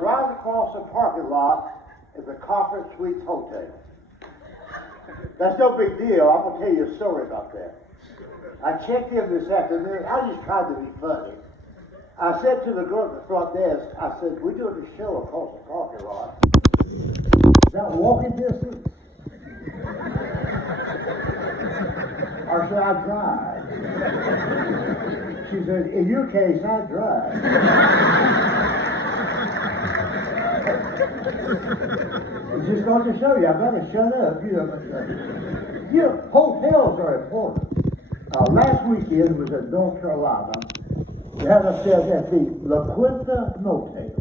right across the parking lot is the Conference Suites Hotel. That's no big deal. I'm going to tell you a story about that. I checked in this afternoon. I just tried to be funny. I said to the girl at the front desk, I said, we're doing a show across the parking lot. Is that walking distance? Or should I drive? She said, in your case, I drive. It's just going to show you. I've got to shut up. You know, hotels are important. Last weekend was in North Carolina. We had ourselves at the La Quinta Motel.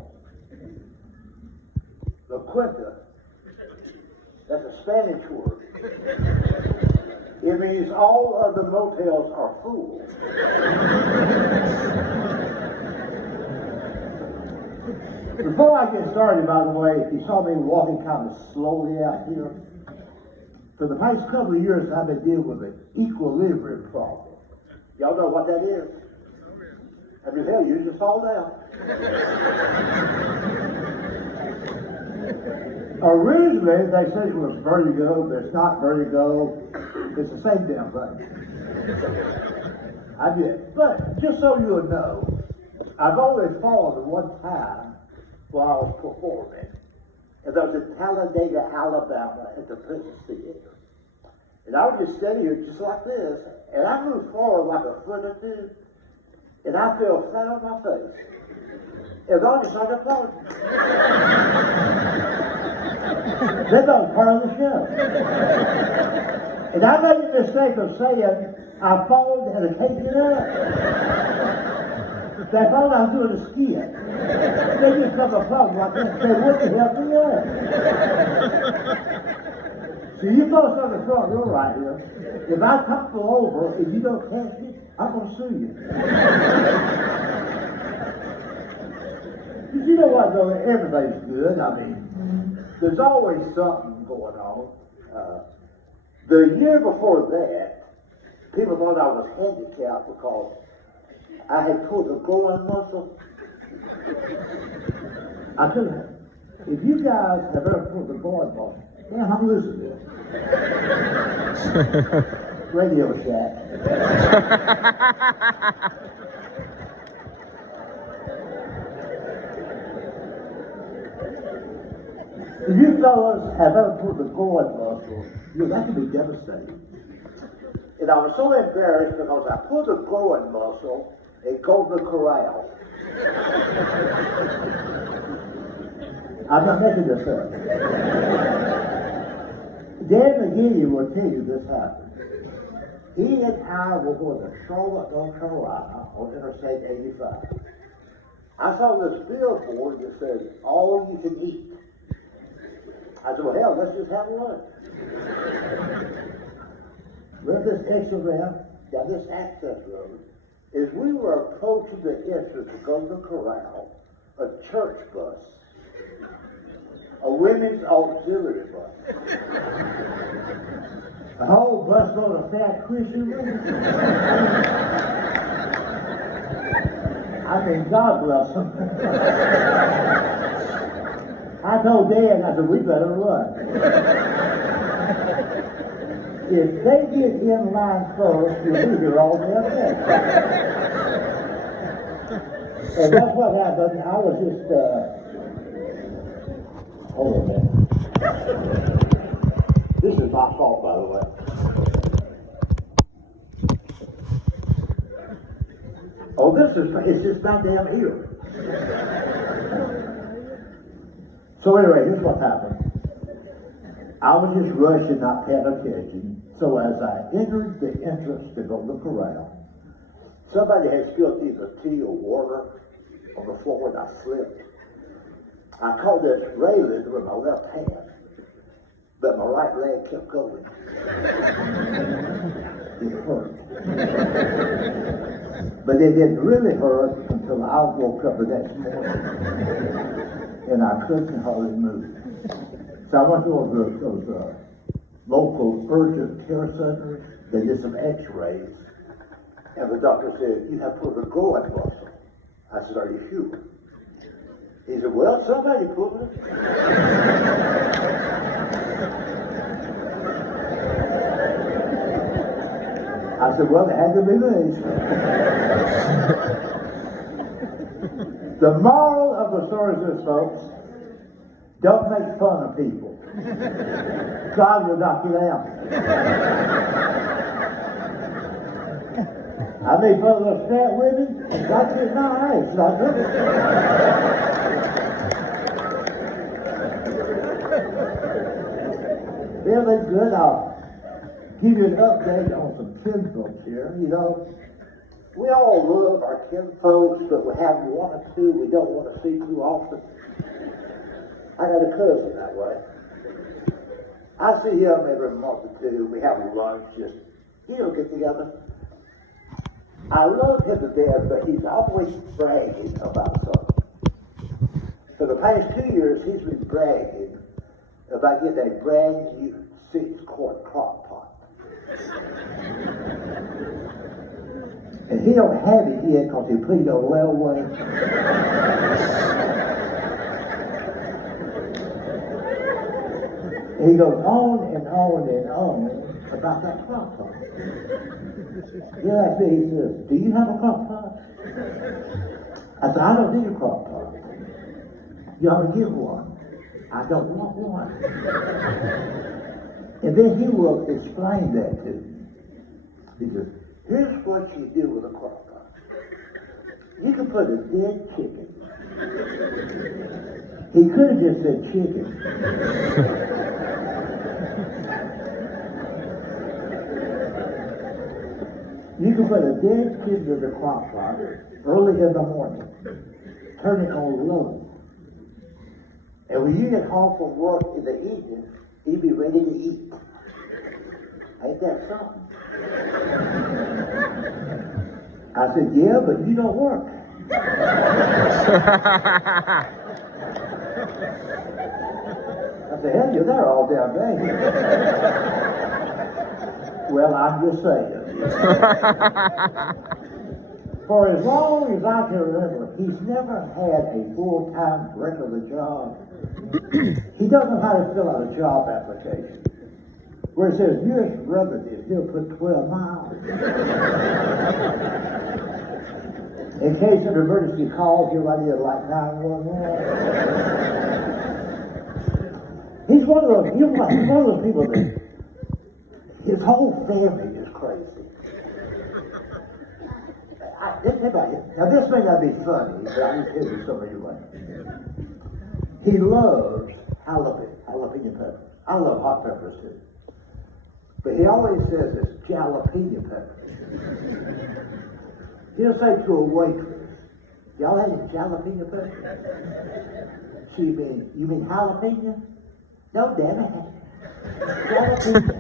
La Quinta. That's a Spanish word. It means all of the motels are full. Before I get started, by the way, you saw me walking kind of slowly out here. For the past couple of years, I've been dealing with an equilibrium problem. Y'all know what that is? I mean, hell, you just fall down. Originally, they said it was vertigo, but it's not vertigo. It's the same damn thing. I did. But just so you'll know, I've only fallen one time while I was performing. And that was in Talladega, Alabama, at the Princess Theater. And I was just standing here just like this, and I moved forward like a foot or two, and I fell flat on my face. And I just started applauding. That was part of the show. And I made the mistake of saying, I followed and I can't get up. They thought I was doing a skit. They just come applaud like that and say, what the hell me up? So you folks on the front row right here, if I topple over and you don't catch me, I'm going to sue you. But you know what, though? Everybody's good. I mean, there's always something going on. The year before that, people thought I was handicapped because I had pulled the groin muscle. I tell you, if you guys have ever pulled the groin muscle, man, I'm losing this. Radio Shack. If you fellas have ever pulled the groin muscle, that can be devastating. And I was so embarrassed because I pulled the groin muscle at Golden Corral. I'm not making this up. Dan McGee will tell you this happened. He and I were going to Charlotte, North Carolina on Interstate 85. I saw this billboard that said, all you can eat. I said, well, hell, let's just have lunch. With this extra ramp, down this access road, as we were approaching the entrance to Golden Corral, a church bus, a women's auxiliary bus, the whole bus full of fat Christian women. I mean, God bless them. I told Dan, I said, we better run. If they get in line first, you'll be here all day. And that's what happened. I was just, hold on a minute. This is my fault, by the way. Oh, it's just not down here. So anyway, here's what happened. I was just rushing, not paying attention. So as I entered the entrance to Golden Corral, somebody had spilled either tea or water on the floor and I slipped. I caught this railing with my left hand, but my right leg kept going. It hurt. But it didn't really hurt until I woke up the next morning and I couldn't hardly move. So I went to those local urgent care centers. They did some x-rays. And the doctor said, you have put a groin muscle. I said, are you sure? He said, well, somebody pulled it. I said, well, it had to be me. The moral of the story is this, folks. Don't make fun of people. God will knock you down. I made fun of those fat women, and God said, no, it's not good. Well, that's good. I'll give you an update on some kinfolks here. You know, we all love our kinfolks, but we have one or two we don't want to see too often. I got a cousin that way. I see him every month or two. We have lunch, just, get together. I love him to death, but he's always bragging about something. For the past 2 years, he's been bragging about getting a brand new 6-quart crock pot. And he don't have it yet because he pleaded on railway. He goes on and on and on about that crock pot. He asked me, he says, do you have a crock pot? I said, I don't need a crock pot. You ought to get one. I don't want one. And then he will explain that to me. He says, here's what you do with a crock pot. You can put a dead chicken. He could have just said chicken. You can put a dead chicken in the crock pot early in the morning. Turn it on low. And when you get home from work in the evening, he'll be ready to eat. Ain't that something? I said, yeah, but you don't work. I said, hell, you're there all damn day. Well, I'm just saying. For as long as I can remember, he's never had a full-time regular job. He doesn't know how to fill out a job application. Where it says nearest relative, he'll put 12 miles. In case of emergency calls, he'll write it like 911. He's one of those people that his whole family is crazy. Now this may not be funny, but I just tell you so anyway. He loves jalapeno peppers. I love hot peppers too. But he always says it's jalapeno peppers. He'll say to a waitress, y'all have any jalapeno peppers? You mean jalapeno? No, damn it. Jalapeno.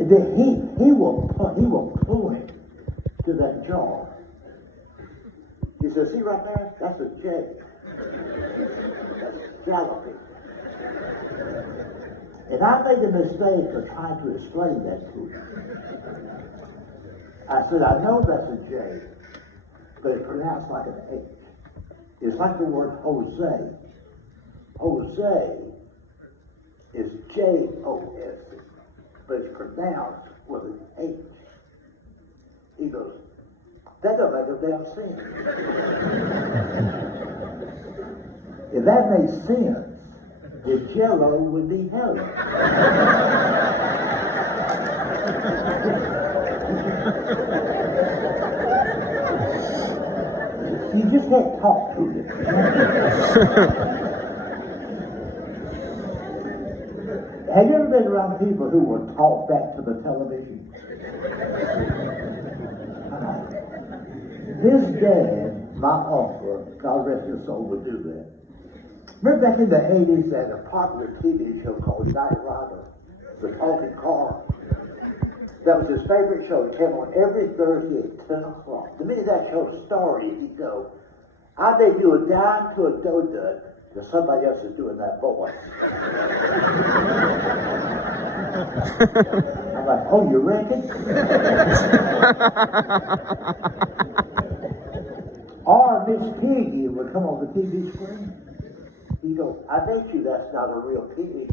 And then he will point to that jar. He says, see right there? That's a J. That's jalapeno. And I made the mistake of trying to explain that to him. I said, I know that's a J, but it's pronounced like an H. It's like the word Jose. Jose is J-O-S-E, but it's pronounced with an H. He goes, that don't make a damn sense. If that makes sense, the Jello would be hello. You just can't talk to it. Have you ever been around people who will talk back to the television? This dad, my uncle, God rest his soul, would do that. Remember back in the 80s, they had a popular TV show called Night Rider, the talking car. That was his favorite show. It came on every Thursday at 10 o'clock. The minute that show started, he'd go, I bet you a dime to a donut that somebody else is doing that voice. I'm like, oh, you reckon? Or Miss Piggy would come on the TV screen. He'd go, I bet you that's not a real pig.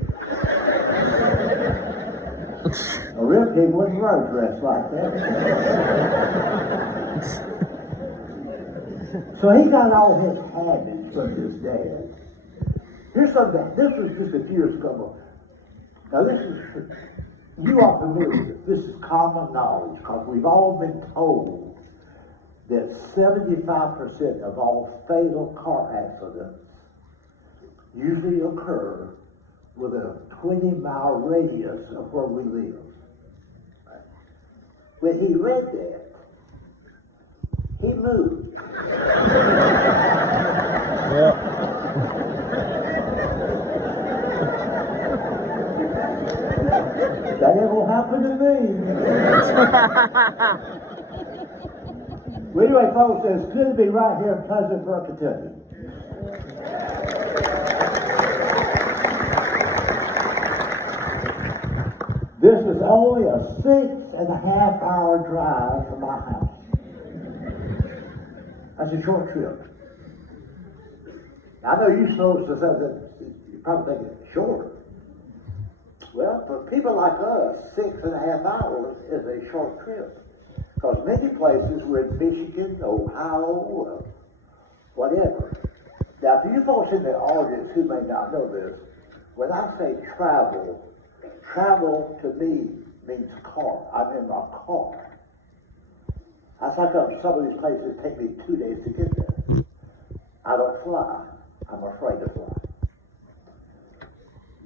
A real pig wouldn't wear a dress like that. So he got all his habits from his dad. Here's something, this was just a few years ago. Now this is, you are familiar with this. This is common knowledge because we've all been told that 75% of all fatal car accidents usually occur within a 20-mile radius of where we live. When he read that, he moved. Yeah. That ain't gonna happen to me. Well, anyway, folks, it's good to be right here in Prestonsburg, Kentucky. This is only a 6.5-hour drive from my house. That's a short trip. I know you folks are you probably think it's short. Well, for people like us, 6.5 hours is a short trip. Because many places we're in Michigan, Ohio, whatever. Now, for you folks in the audience who may not know this, when I say travel, travel to me means car. I'm in my car. That's like some of these places take me 2 days to get there. I don't fly. I'm afraid to fly.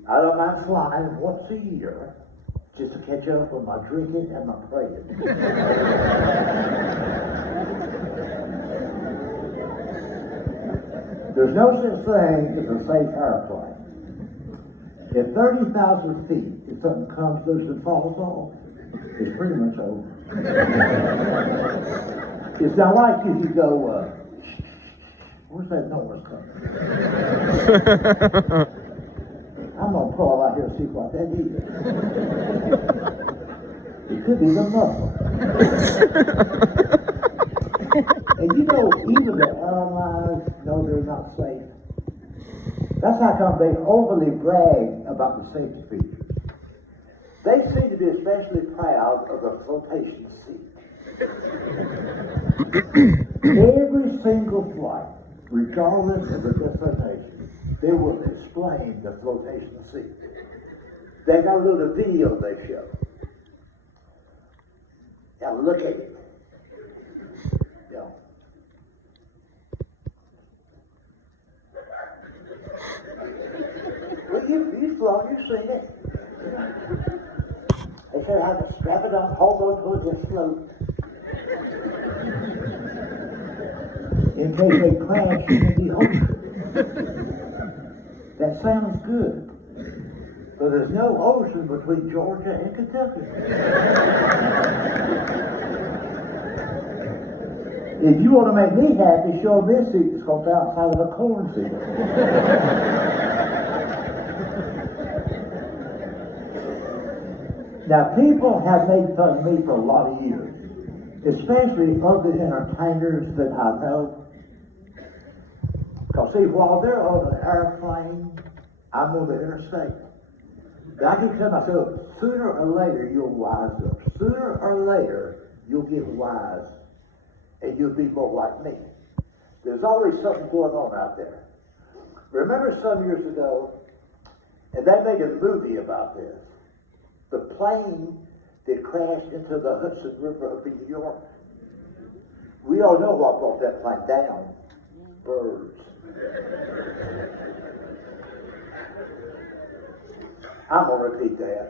I don't mind flying once a year just to catch up with my drinking and my praying. There's no such thing as a safe airplane. At 30,000 feet, if something comes loose and falls off, it's pretty much over. It's not like if you go, where's that noise coming? I'm going to pull out here and see what that is. It could be the muffler. And you know, even the airlines know they're not safe. That's how come they overly brag about the safety features. They seem to be especially proud of the flotation seat. Every single flight, regardless of the destination, they will explain the flotation seat. They got a little video they show. Now look at it. You know. Well, you've flown, you've seen it. They say how to strap it on, hold on to it, just float. In case they crash into the ocean. That sounds good. But there's no ocean between Georgia and Kentucky. If you want to make me happy, show me a seat that's going to be outside of a cornfield. Now, people have made fun of me for a lot of years, especially other entertainers that I know. Because, see, while they're on an airplane, I'm on the interstate. But I can tell myself, sooner or later, you'll wise up. Sooner or later, you'll get wise, and you'll be more like me. There's always something going on out there. Remember some years ago, and they made a movie about this, the plane that crashed into the Hudson River of New York. We all know what brought that plane down. Birds. I'm going to repeat that.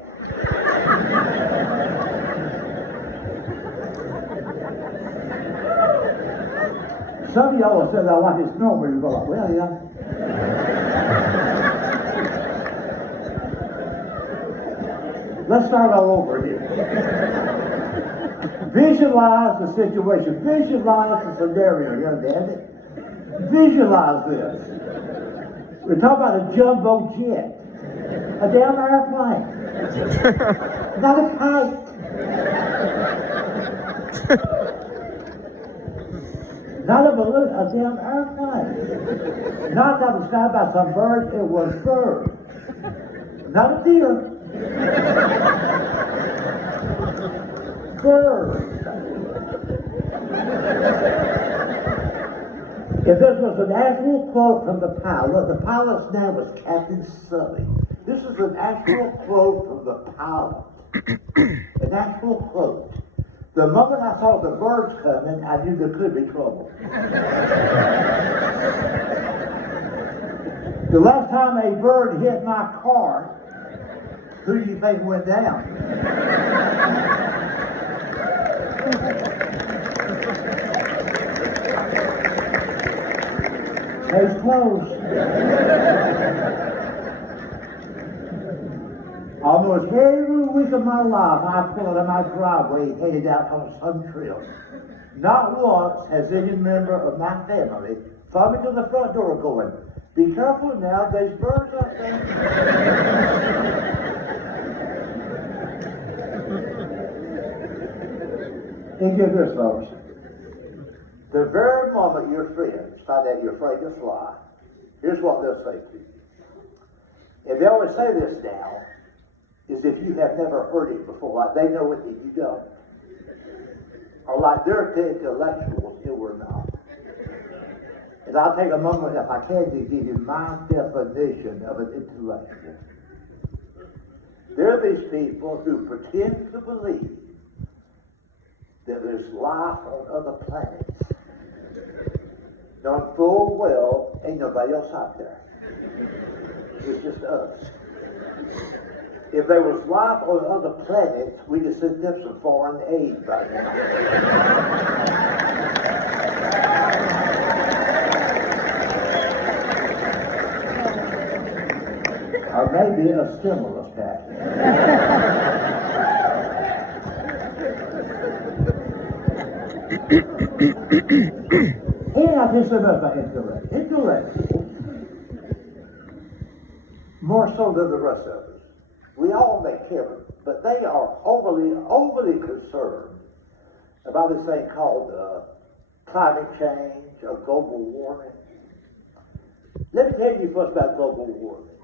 Some of y'all said I like his snowmobile. You go like, well, yeah. Let's start all over here. Visualize the situation. Visualize the scenario. You understand it? Visualize this. We're talking about a jumbo jet. A damn airplane. Not a kite. Not a balloon, a damn airplane. Knocked out of the sky by some birds, it was birds. Not a deer. Birds. If this was an actual quote from the pilot's name was Captain Sully. This is an actual quote from the pilot. An actual quote. The moment I saw the birds coming, I knew there could be trouble. The last time a bird hit my car, who do you think went down? Case closed. Almost every week of my life, I pull out of my driveway headed out on some trip. Not once has any member of my family followed me to the front door going, "Be careful now, there's birds out there." And get this, folks. The very moment your friends find out you're afraid to fly, here's what they'll say to you. And they always say this now, is if you have never heard it before, like they know it and you don't. Or like they're intellectuals and we're not. And I'll take a moment, if I can, to give you my definition of an intellectual. There are these people who pretend to believe that there's life on other planets. Knowing full well, ain't nobody else out there. It's just us. If there was life on other planets, we'd have sent them some foreign aid by now. Or maybe a stimulus package. And I think about intellectuals, more so than the rest of us. We all make heaven, but they are overly concerned about this thing called climate change or global warming. Let me tell you first about global warming,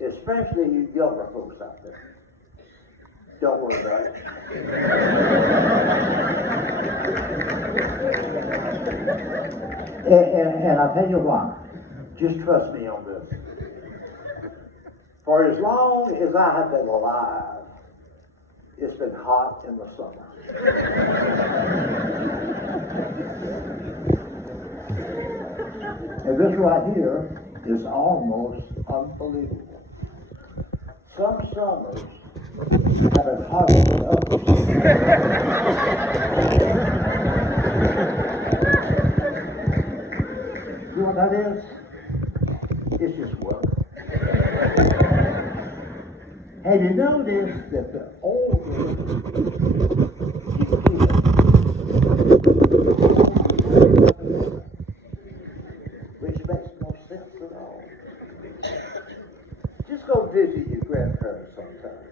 especially you younger folks out there. Don't worry about it. And I'll tell you why. Just trust me on this. For as long as I have been alive, it's been hot in the summer. And this right here is almost unbelievable. Some summers have been hotter than others. You know what that is? It's just weather. Have you noticed that the older you get, which makes no sense at all. Just go visit your grandparents sometime.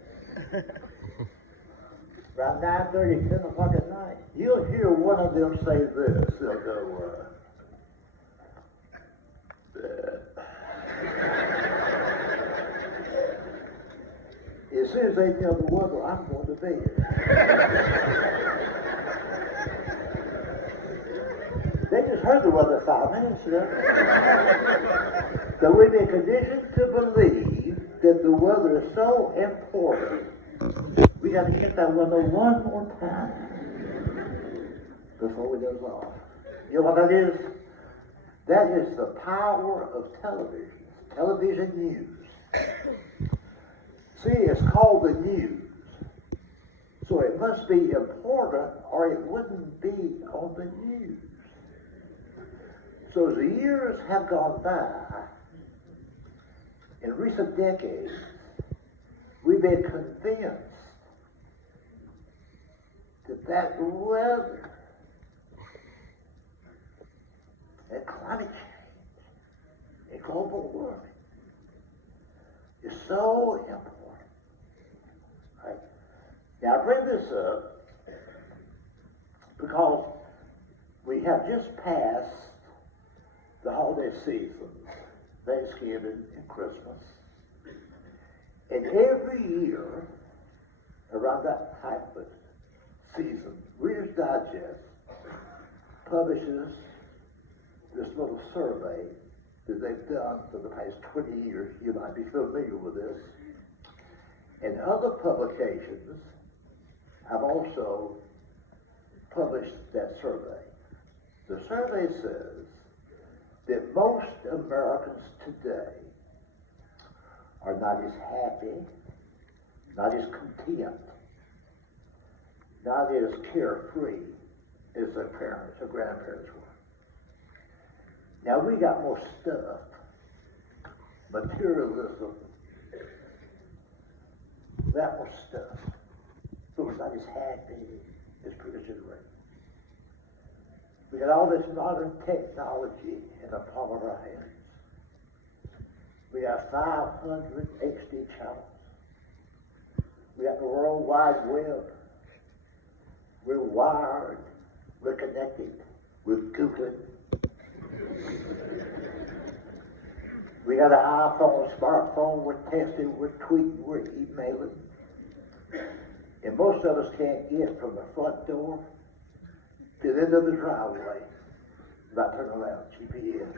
Around 9:30, 10 o'clock at night, you'll hear one of them say this. They'll go, as soon as they tell the weather, I'm going to bed. They just heard the weather 5 minutes ago. So we've been conditioned to believe that the weather is so important, we got to hit that weather one more time before we doze off. You know what that is? That is the power of television. Television news. See, it's called the news. So it must be important or it wouldn't be on the news. So as the years have gone by, in recent decades, we've been convinced that weather and climate change and global warming is so important. Right? Now I bring this up because we have have just passed the holiday season, Thanksgiving and Christmas. And every year, around that type of season, Reader's Digest publishes this little survey that they've done for the past 20 years. You might be familiar with this. And other publications have also published that survey. The survey says that most Americans today are not as happy, not as content, not as carefree as their parents or grandparents were. Now we got more stuff, materialism, that more stuff, but we're not as happy as previous generations. We got all this modern technology in the palm of our hands. We got 500 HD channels. We got the World Wide Web. We're wired. We're connected. We're Googling. We got an iPhone, a smartphone. We're texting. We're tweeting. We're emailing. And most of us can't get from the front door to the end of the driveway without turning around. GPS.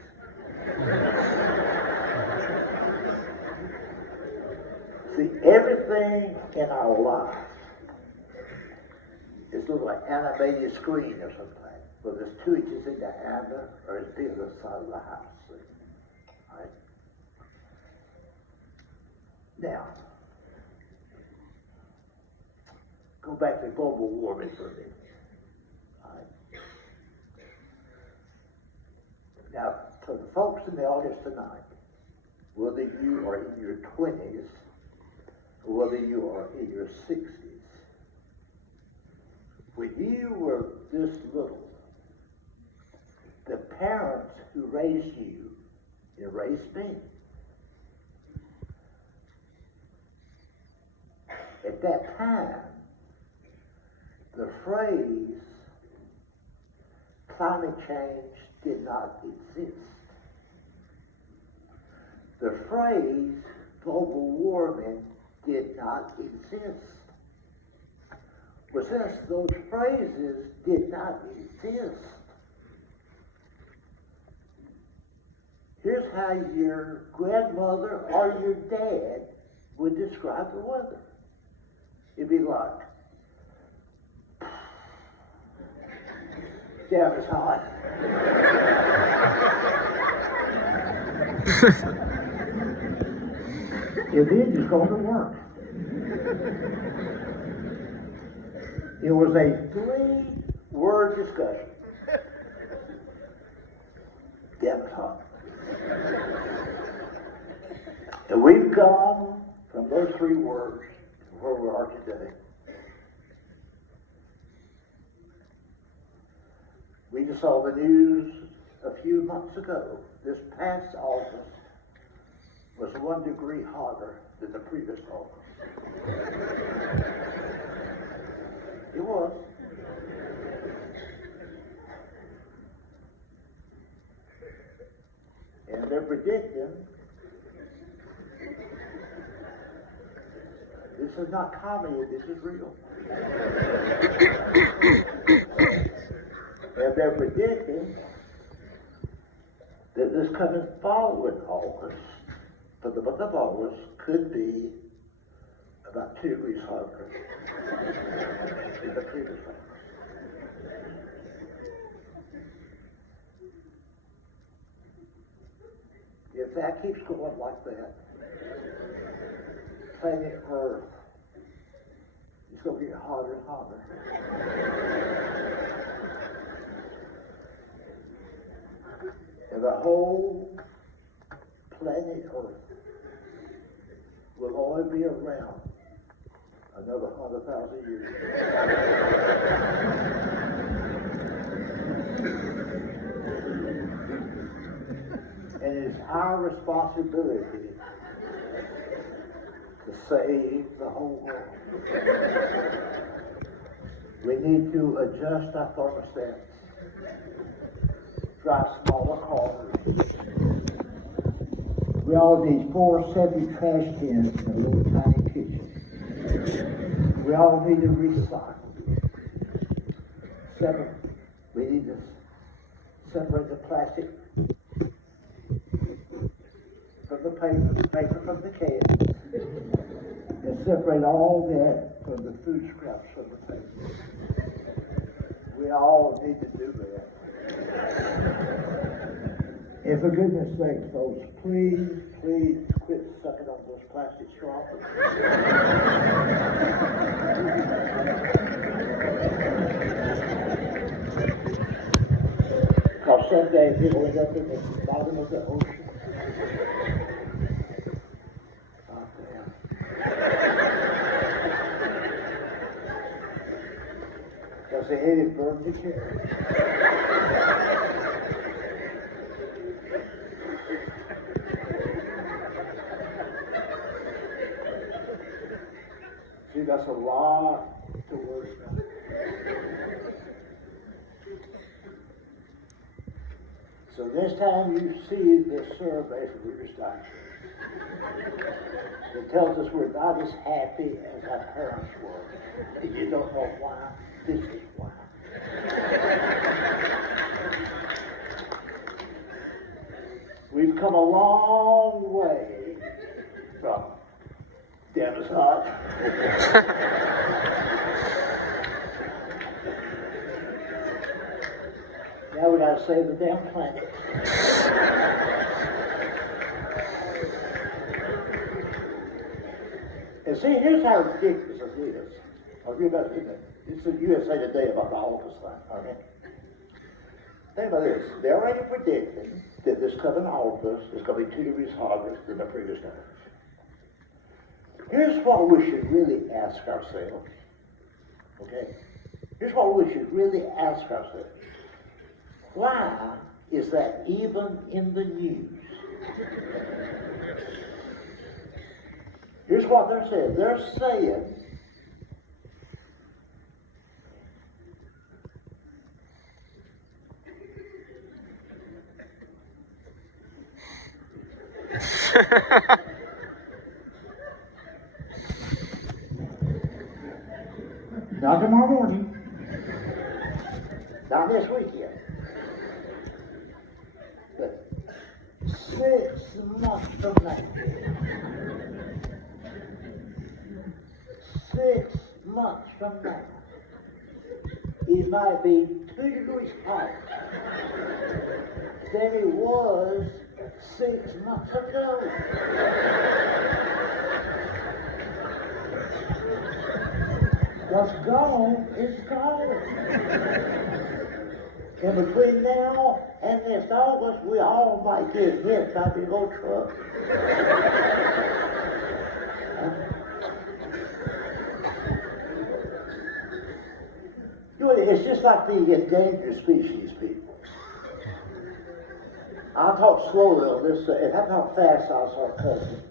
See, everything in our life is little like animated screen or something. Whether it's 2 inches in diameter or as big as the side of the house. See? Right? Now, go back to global warming for a minute. Right? Now, for the folks in the audience tonight, whether you are in your 20s or whether you are in your 60s, when you were this little, the parents who raised you and raised me, at that time, the phrase climate change did not exist. The phrase global warming did not exist. Well, since those phrases did not exist, here's how your grandmother or your dad would describe the weather. It'd be like, damn, it's hot. And then just go to work. It was a 3-word discussion. Damn, it's hot. And we've gone from those 3 words to where we are today. We just saw the news a few months ago. This past August was 1 degree hotter than the previous August. It was. And they're predicting this is not comedy, this is real. And they're predicting that this coming following August, for the month of August, could be about 2 degrees hotter than the previous August. If that keeps going like that, planet Earth is going to get hotter and hotter. And the whole planet Earth will only be around another 100,000 years. And it's our responsibility to save the whole world. We need to adjust our thermostats. drive smaller cars. We all need 4 separate trash cans in a little tiny kitchen. We all need to recycle. We need to separate the plastic from the paper from the cans, and separate all that from the food scraps from the paper. We all need to do that. And for goodness sake, folks, please quit sucking on those plastic straws. Because someday people end up in the bottom of the ocean. Because they hate it burned to carry. See, that's a lot to worry about. So this time you see this survey from Prestonsburg, it tells us we're not as happy as our parents were. And you don't know why. This is why. We've come a long way from damn it's hot. Now we gotta save the damn planet. And see, here's how ridiculous it is. I'll give you it's the USA Today about the August thing, okay? Think about this. They're already predicting that this coming August is going to be 2 degrees hotter than the previous average. Here's what we should really ask ourselves, okay? Here's what we should really ask ourselves. Why is that even in the news? Here's what they're saying. They're saying not tomorrow morning, not this weekend, but 6 months from now. 6 months from now, it might be 2 degrees higher than it was 6 months ago. What's gone is gone. And between now and next August, we all might get hit by the old truck. It's just like the endangered species people. I'll talk slowly on this. If I talk fast, I'll start cussing.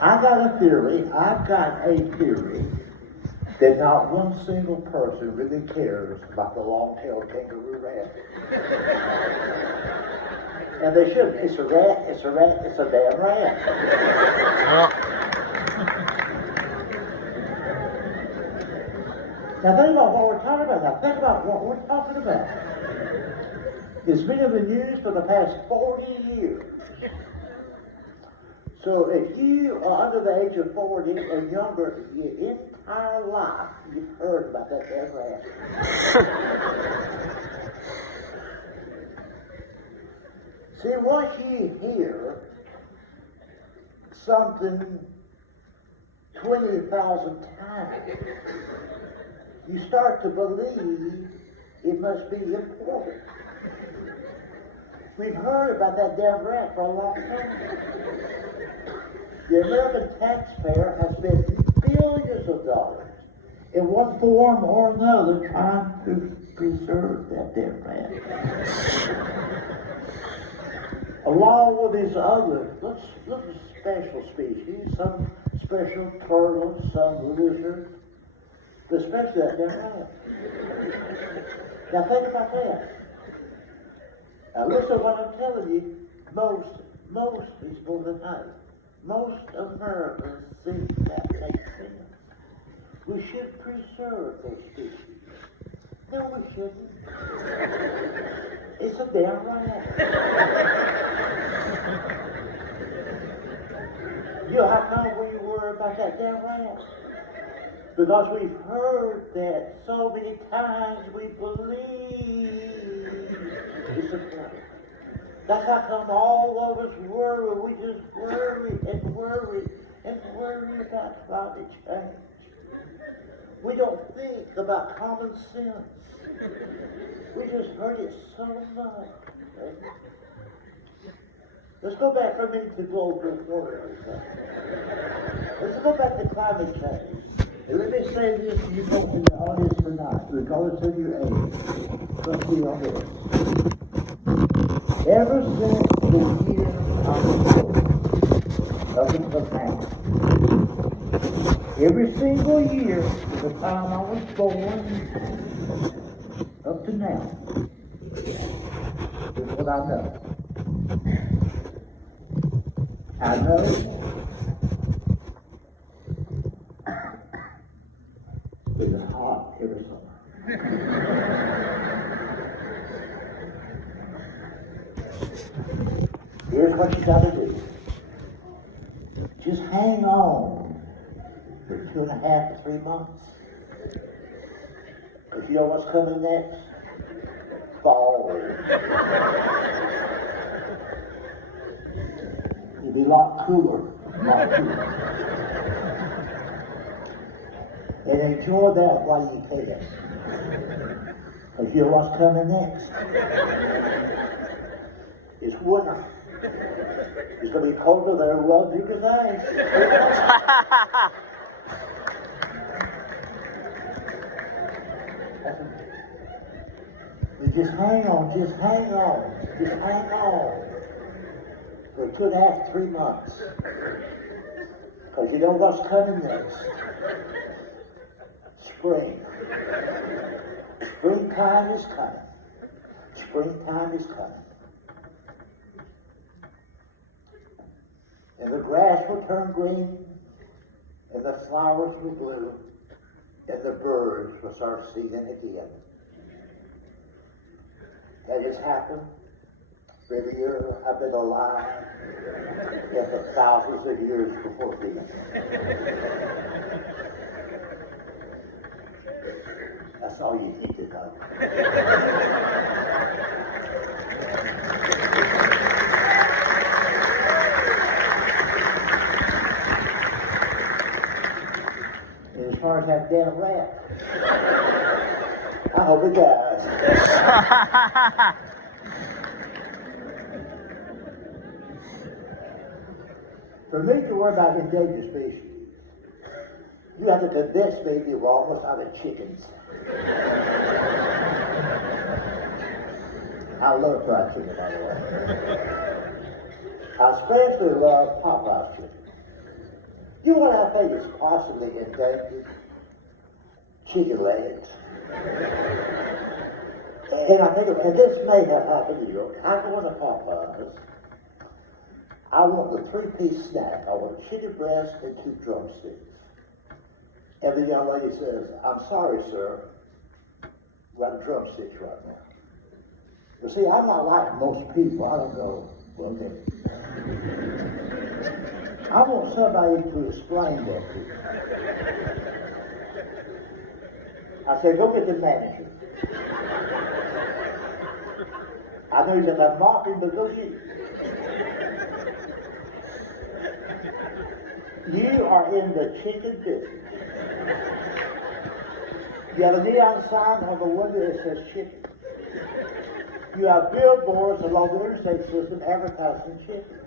I've got a theory that not one single person really cares about the long-tailed kangaroo rat. And they shouldn't. It's a rat, it's a damn rat. Now think about what we're talking about. Now think about what we're talking about. It's been in the news for the past 40 years. So if you are under the age of 40 or younger, your entire life you've heard about that damn rat. See, once you hear something 20,000 times, you start to believe it must be important. We've heard about that damn rat for a long time. The American taxpayer has spent billions of dollars in one form or another trying to preserve that damn rat. Along with these other special species, some special turtles, some lizards, But especially that damn lamb. Now think about that. Now listen to what I'm telling you. Most people tonight, most Americans think that makes sense. We should preserve those species. No, we shouldn't. It's a damn lamb. You know how come we worry about that damn lamb? Because we've heard that so many times we believe it's a problem. That's how come all of us worry. We just worry and worry and worry about climate change. We don't think about common sense. We just heard it so much. Okay? Let's go back for a minute to global warming. Let's go back to climate change. And let me say this to you folks in the audience tonight, regardless of your age. Let's be on this. Ever since the year I was born, up until now, every single year from the time I was born up to now, is what I know. I know it's hot every summer. Here's what you gotta do. Just hang on for 2.5 to 3 months. Because you know what's coming next? Fall. It'll be a lot cooler. And enjoy that while you can. Because you know what's coming next? It's winter. It's going to be colder there, well, deep as ice. You just hang on for 2.5 to 3 months. Because you know what's coming next? Spring. Springtime is coming. Springtime is coming. And the grass will turn green, and the flowers will bloom, and the birds will start singing again. That has happened every year I've been alive, and for thousands of years before me. That's all you need to know. As far as that damn rat, I hope it does. For me to worry about endangered species, you have to convince me we're almost out of chickens. I love fried chicken, by the way. I especially love Popeye's chicken. You know what I think is possibly endangered? Chicken legs. And I think, and this may have happened to you. I go into Popeyes. I want the 3-piece snack. I want chicken breast and 2 drumsticks. And the young lady says, "I'm sorry, sir. We're out of drumsticks right now." You see, I'm not like most people. I don't go, well, okay. I want somebody to explain that to me. I said, "Go get the manager." I know he's about mocking, but go get it. You are in the chicken business. You have a neon sign on the window that says chicken. You have billboards along the interstate system advertising chicken.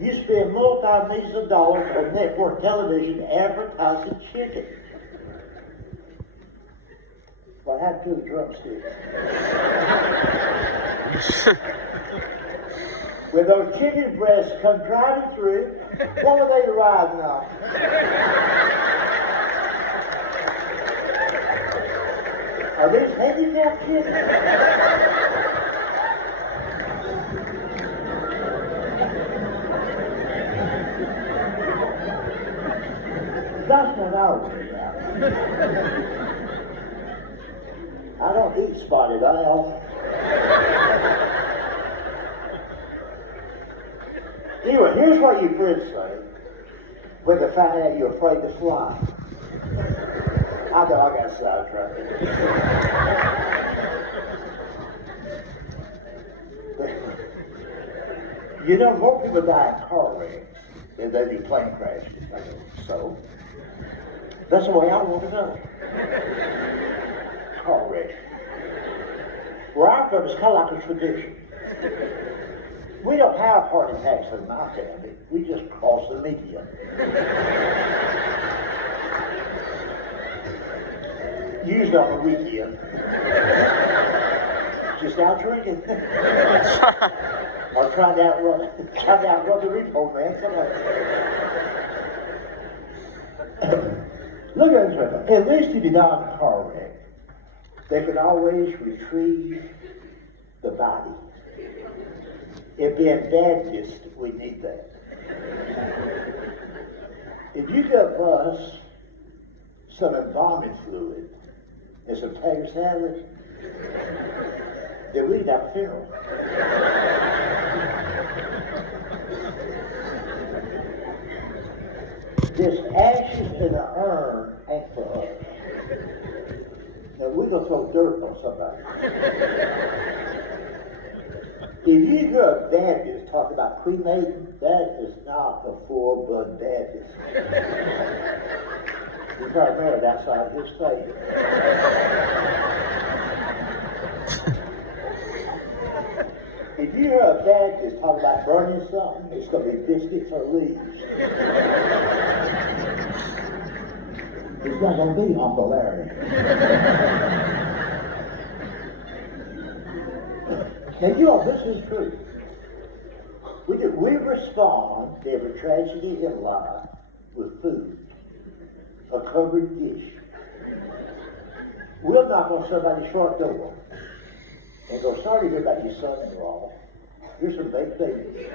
You spend multi-millions of dollars on network television advertising chicken. What happened to the drumsticks? When those chicken breasts come driving through, what were they riding on? Are these handicapped kids? That's what I worry about. I don't eat spotted owl. Anyway, here's what you friends say when they find out you're afraid to fly. I know I got sidetracked. You know, more people die in car wrecks than they do plane crashes. I go, so? That's the way I want to know. Car wreck. Where I'm from, it's kind of like a tradition. We don't have heart attacks in my family. We just cross the median. Used on the weekend. Just out drinking. Or trying to outrun the repo man. Look at this. At least if you die in a car wreck, they can always retrieve the body. If being Baptist, we need that. If you give us some embalming fluid and some tater salad, then we need to have a funeral. This ashes in an urn ain't for us. Now we're going to throw dirt on somebody. If you hear a Baptist talk about cremating, that is not a full-blood Baptist. He got married outside his faith. If you hear a Baptist talk about burning something, it's going to be biscuits or leaves. It's not going to be Uncle Larry. Now, you know, this is true. We respond to every tragedy in life with food, a covered dish. We'll knock on somebody's front door and go, sorry to hear about your son-in-law. Here's some baked babies.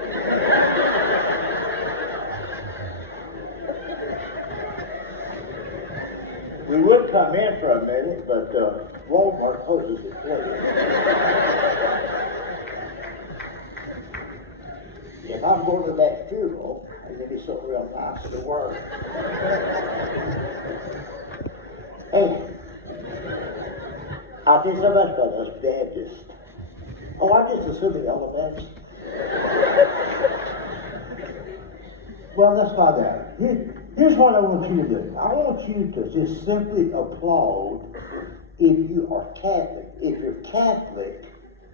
We would come in for a minute, but Walmart closes at 12. If I'm going to that funeral, I'm going to be something real nice in the world. Hey, I think somebody called us Baptist. Oh, I just assumed the elements. Well, let's find out. Here's what I want you to do. I want you to just simply applaud if you are Catholic. If you're Catholic,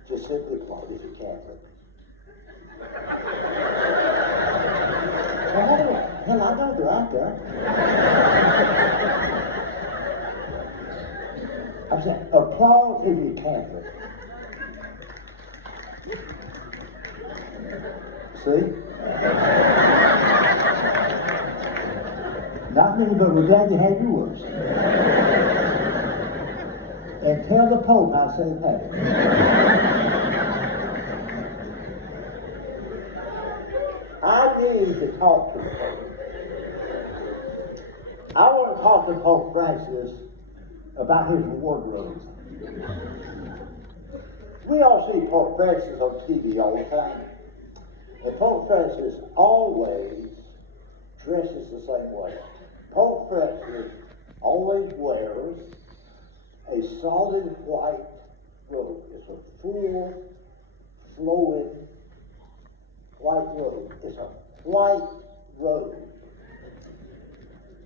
just simply applaud if you're Catholic. Hell, I know they're out there. I'm saying, applaud if you're Catholic. See? Not many, but we're glad to have yours. And tell the Pope how safe have it. I need to talk to the Pope. I want to talk to Pope Francis about his wardrobe. We all see Pope Francis on TV all the time. And Pope Francis always dresses the same way. Pope Francis always wears a solid white robe. It's a full, flowing white robe. It's a white robe.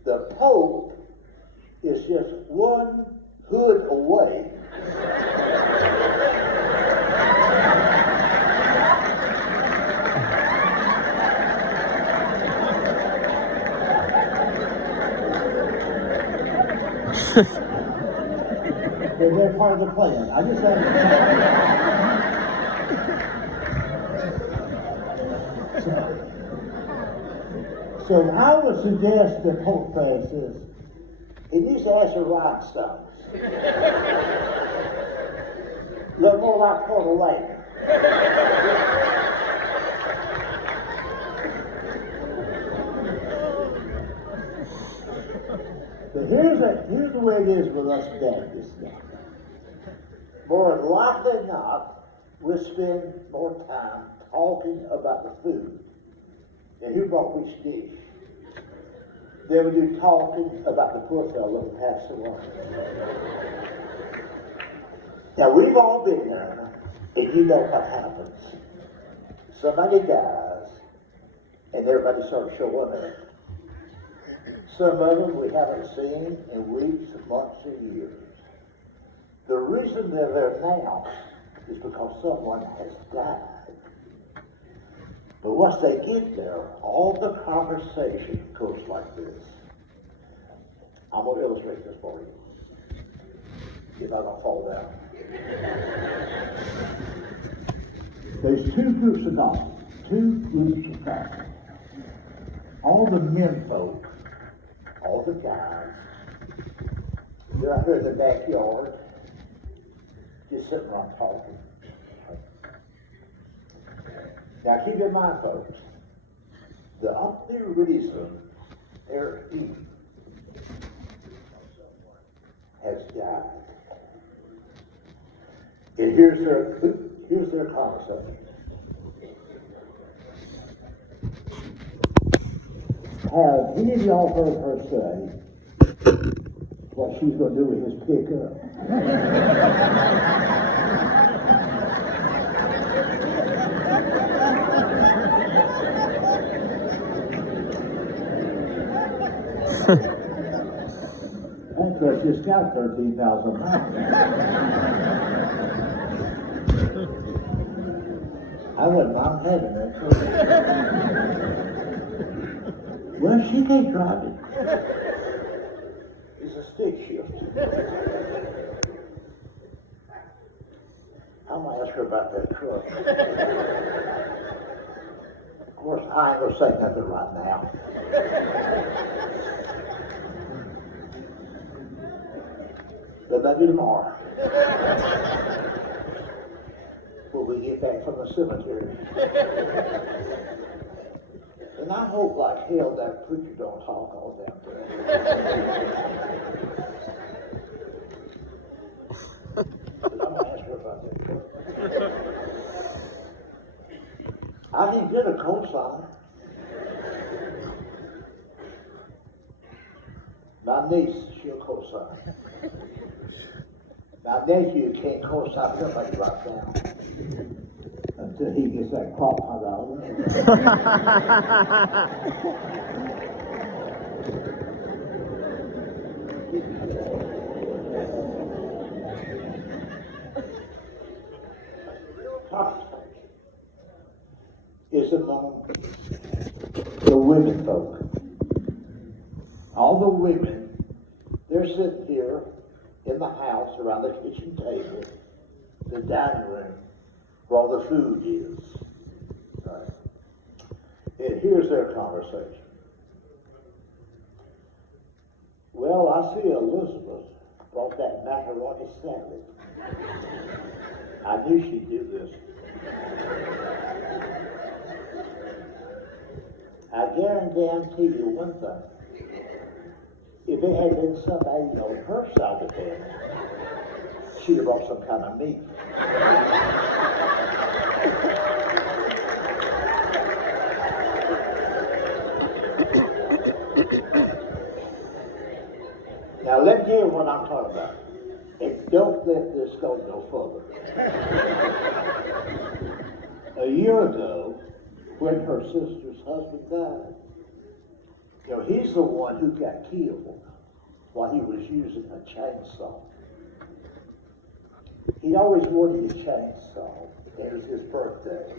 The Pope is just one hood away. They're part of the plan. I just so I would suggest that Pope Francis He used to ask the rhinestones. They're more like Turtle Lake. But here's the way it is with us Baptists now. More likely than not, we'll spend more time talking about the food and who brought which dish than we do talking about the poor fellow who passed away. Now, we've all been there, and you know what happens. Somebody dies, and everybody starts showing up. Some of them we haven't seen in weeks, months, and years. The reason they're there now is because someone has died. But once they get there, all the conversation goes like this. I'm going to illustrate this for you. If I don't fall down. There's two groups of gospel, two groups of family. All the men folk, all the guys, they're out here in the backyard, just sitting around talking. Now keep in mind, folks, the only reason they're eating has died. And here's their conversation. Have any of y'all heard her say what she's going to do with his pickup? That truck just got 13,000 miles. I wouldn't mind having that truck. Well, she can't drive it. It's a stick shift. I'm going to ask her about that truck. Of course, I ain't going to say nothing right now. But maybe tomorrow. When we get back from the cemetery. And I hope like hell that preacher don't talk all down there. But I'm going to ask her about that. I didn't get a cosign. My niece, she'll cosign. My nephew can't cosign somebody right now. Until he gets that crop out of it. Is among the women folk. All the women, they're sitting here in the house around the kitchen table, the dining room, where all the food is. Right. And here's their conversation. Well, I see Elizabeth brought that macaroni salad. I knew she'd do this. I guarantee you one thing. If it had been somebody on her side of the family, she'd have brought some kind of meat. Now let me tell you what I'm talking about. And don't let this go no further. A year ago, when her sister's husband died, you know, he's the one who got killed while he was using a chainsaw. He always wanted a chainsaw. It was his birthday.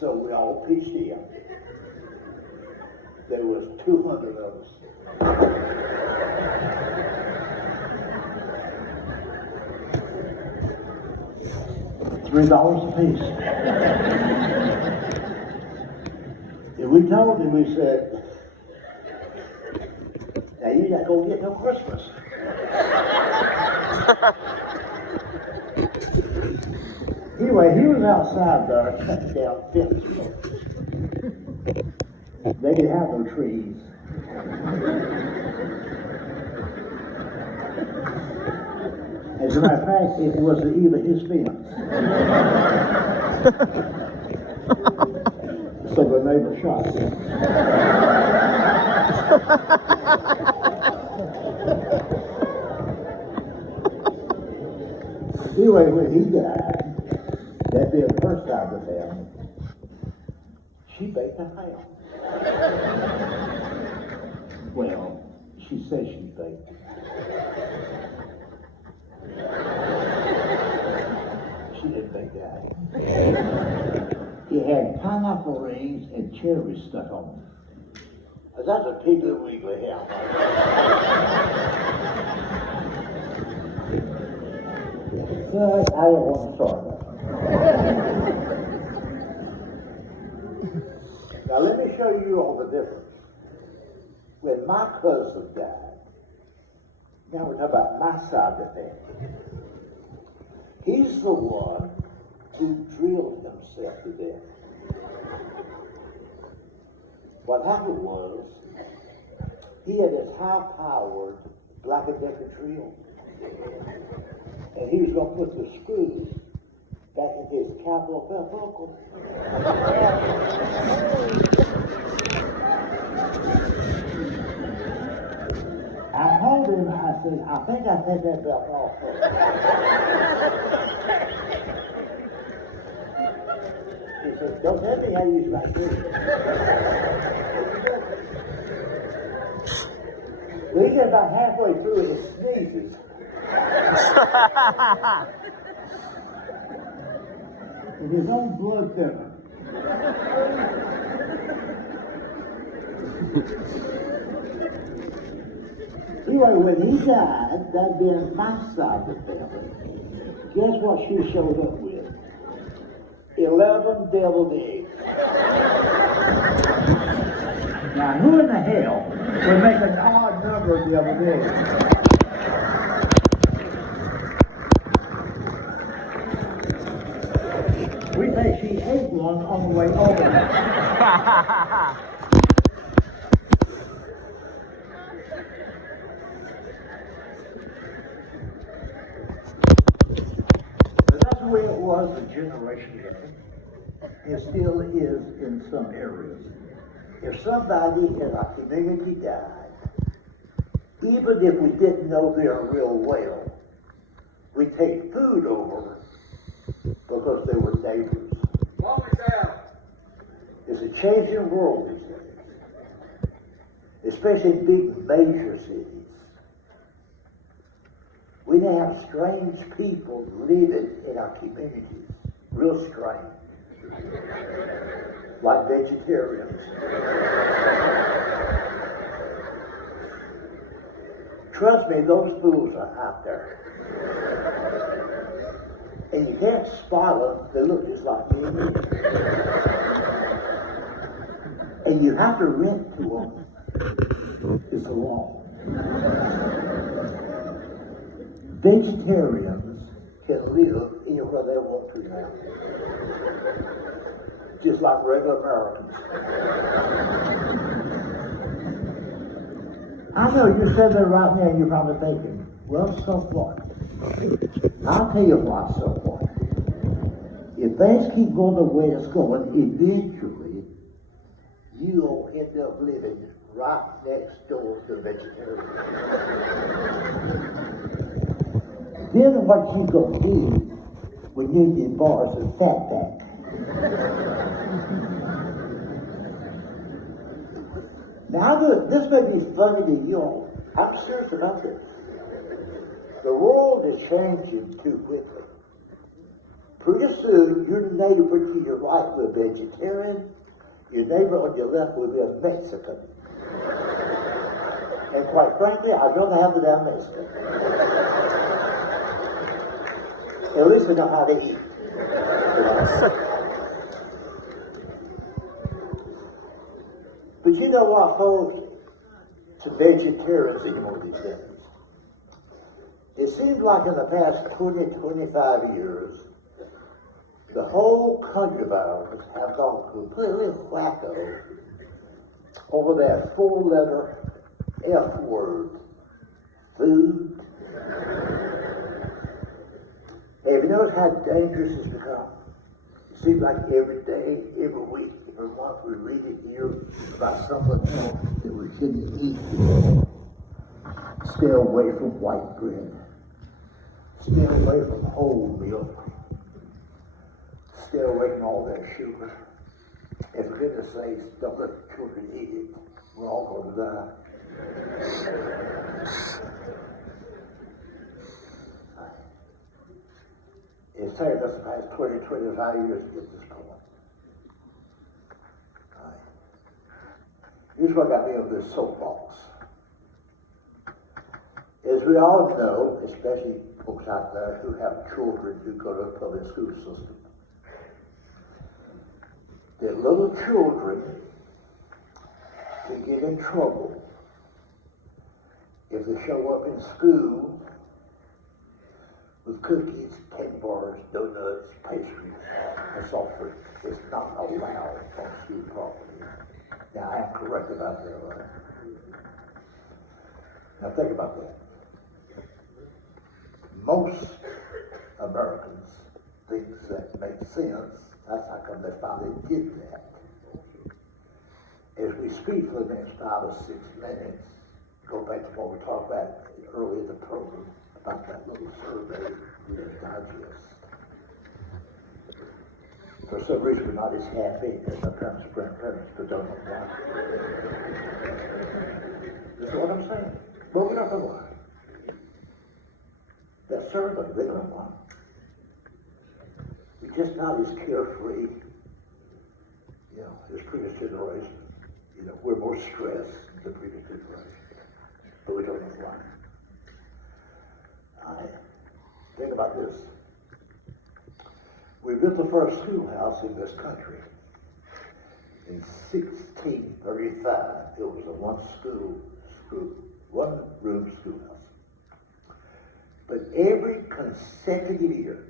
So we all pitched in. There was 200 of us. $3 a piece. And we told him, we said, now you ain't not gonna get no Christmas. Anyway, he was outside there cutting down fence posts. They didn't have no trees. As a matter of fact, it wasn't even his fence. So the neighbor shot him. Anyway, when he died, that being her side of the family, she baked a ham. Well, she says she baked it. She didn't bake that. It had pineapple rings and cherries stuck on them. That's a Piggly Wiggly ham. But I don't want to start that. Now let me show you all the difference. When my cousin died, now we're talking about my side of the family. He's the one who drilled himself to death. What happened was, he had this high-powered Black & Decker drill, and he was going to put the screws back into his capital belt buckle. I told him, I said, I think I take that belt off first. He said, don't tell me how to use my shoes. We get about halfway through and he sneezes. And his own blood thinner. Anyway, when he died, that being my side of the family, guess what she showed up with? 11 deviled eggs. Now, who in the hell would make an odd number of deviled eggs? We say she ate one on the way over. That's the way it was a generation ago. It still is in some areas. If somebody in our community died, even if we didn't know them real well, we take food over because they were neighbors. It's a changing world these days, especially in big major cities. We now have strange people living in our communities, real strange, like vegetarians. Trust me, those fools are out there. And you can't spot them, they look just like me. And you have to rent to them. It's a law. Vegetarians can live anywhere they want to now. Just like regular Americans. I know you're sitting there right now and you're probably thinking, well, so what? I'll tell you why, so what? If things keep going the way it's going, eventually, you'll end up living right next door to a vegetarian. Then what you gonna do when you get bars and fatback? Now, this may be funny to you all. I'm serious about this. The world is changing too quickly. Pretty soon, your neighbor to your right will be a vegetarian, your neighbor on your left will be a Mexican. And quite frankly, I'd rather have the damn Mexican. At least we know how to eat. But you know what, folks? to vegetarians anymore these days. It seems like in the past 20, 25 years, the whole country of ours have gone completely wacko over that four-letter F word, food. Have you noticed how dangerous it's become? It seems like every day, every week, every month we read it here about something else that we shouldn't eat. Stay away from white bread. Stay away from whole milk. Stay away from all that sugar. And for goodness sakes, don't let the children eat it. We're all going to die. It's taken us the past 20, 25 years to get this point. Here's what got me on this soapbox. As we all know, especially folks out there who have children who go to the public school system, that little children can get in trouble if they show up in school with cookies, candy bars, donuts, pastries, and soft drinks. It's not allowed on school property. Now, I am correct about that, right? Now, think about that. Most Americans think that makes sense. That's how come they finally did that. As we speak for the next 5 or 6 minutes, go back to what we talked about earlier in the program about that little survey we digest. For some reason, we're not as happy as our parents and grandparents, but don't know why. This is what I'm saying. But we don't know why. That survey, they don't know why. We're just not as carefree, as previous generation. We're more stressed than the previous generation. But we don't know why. Think about this. We built the first schoolhouse in this country. In 1635, it was a one-room schoolhouse. But every consecutive year,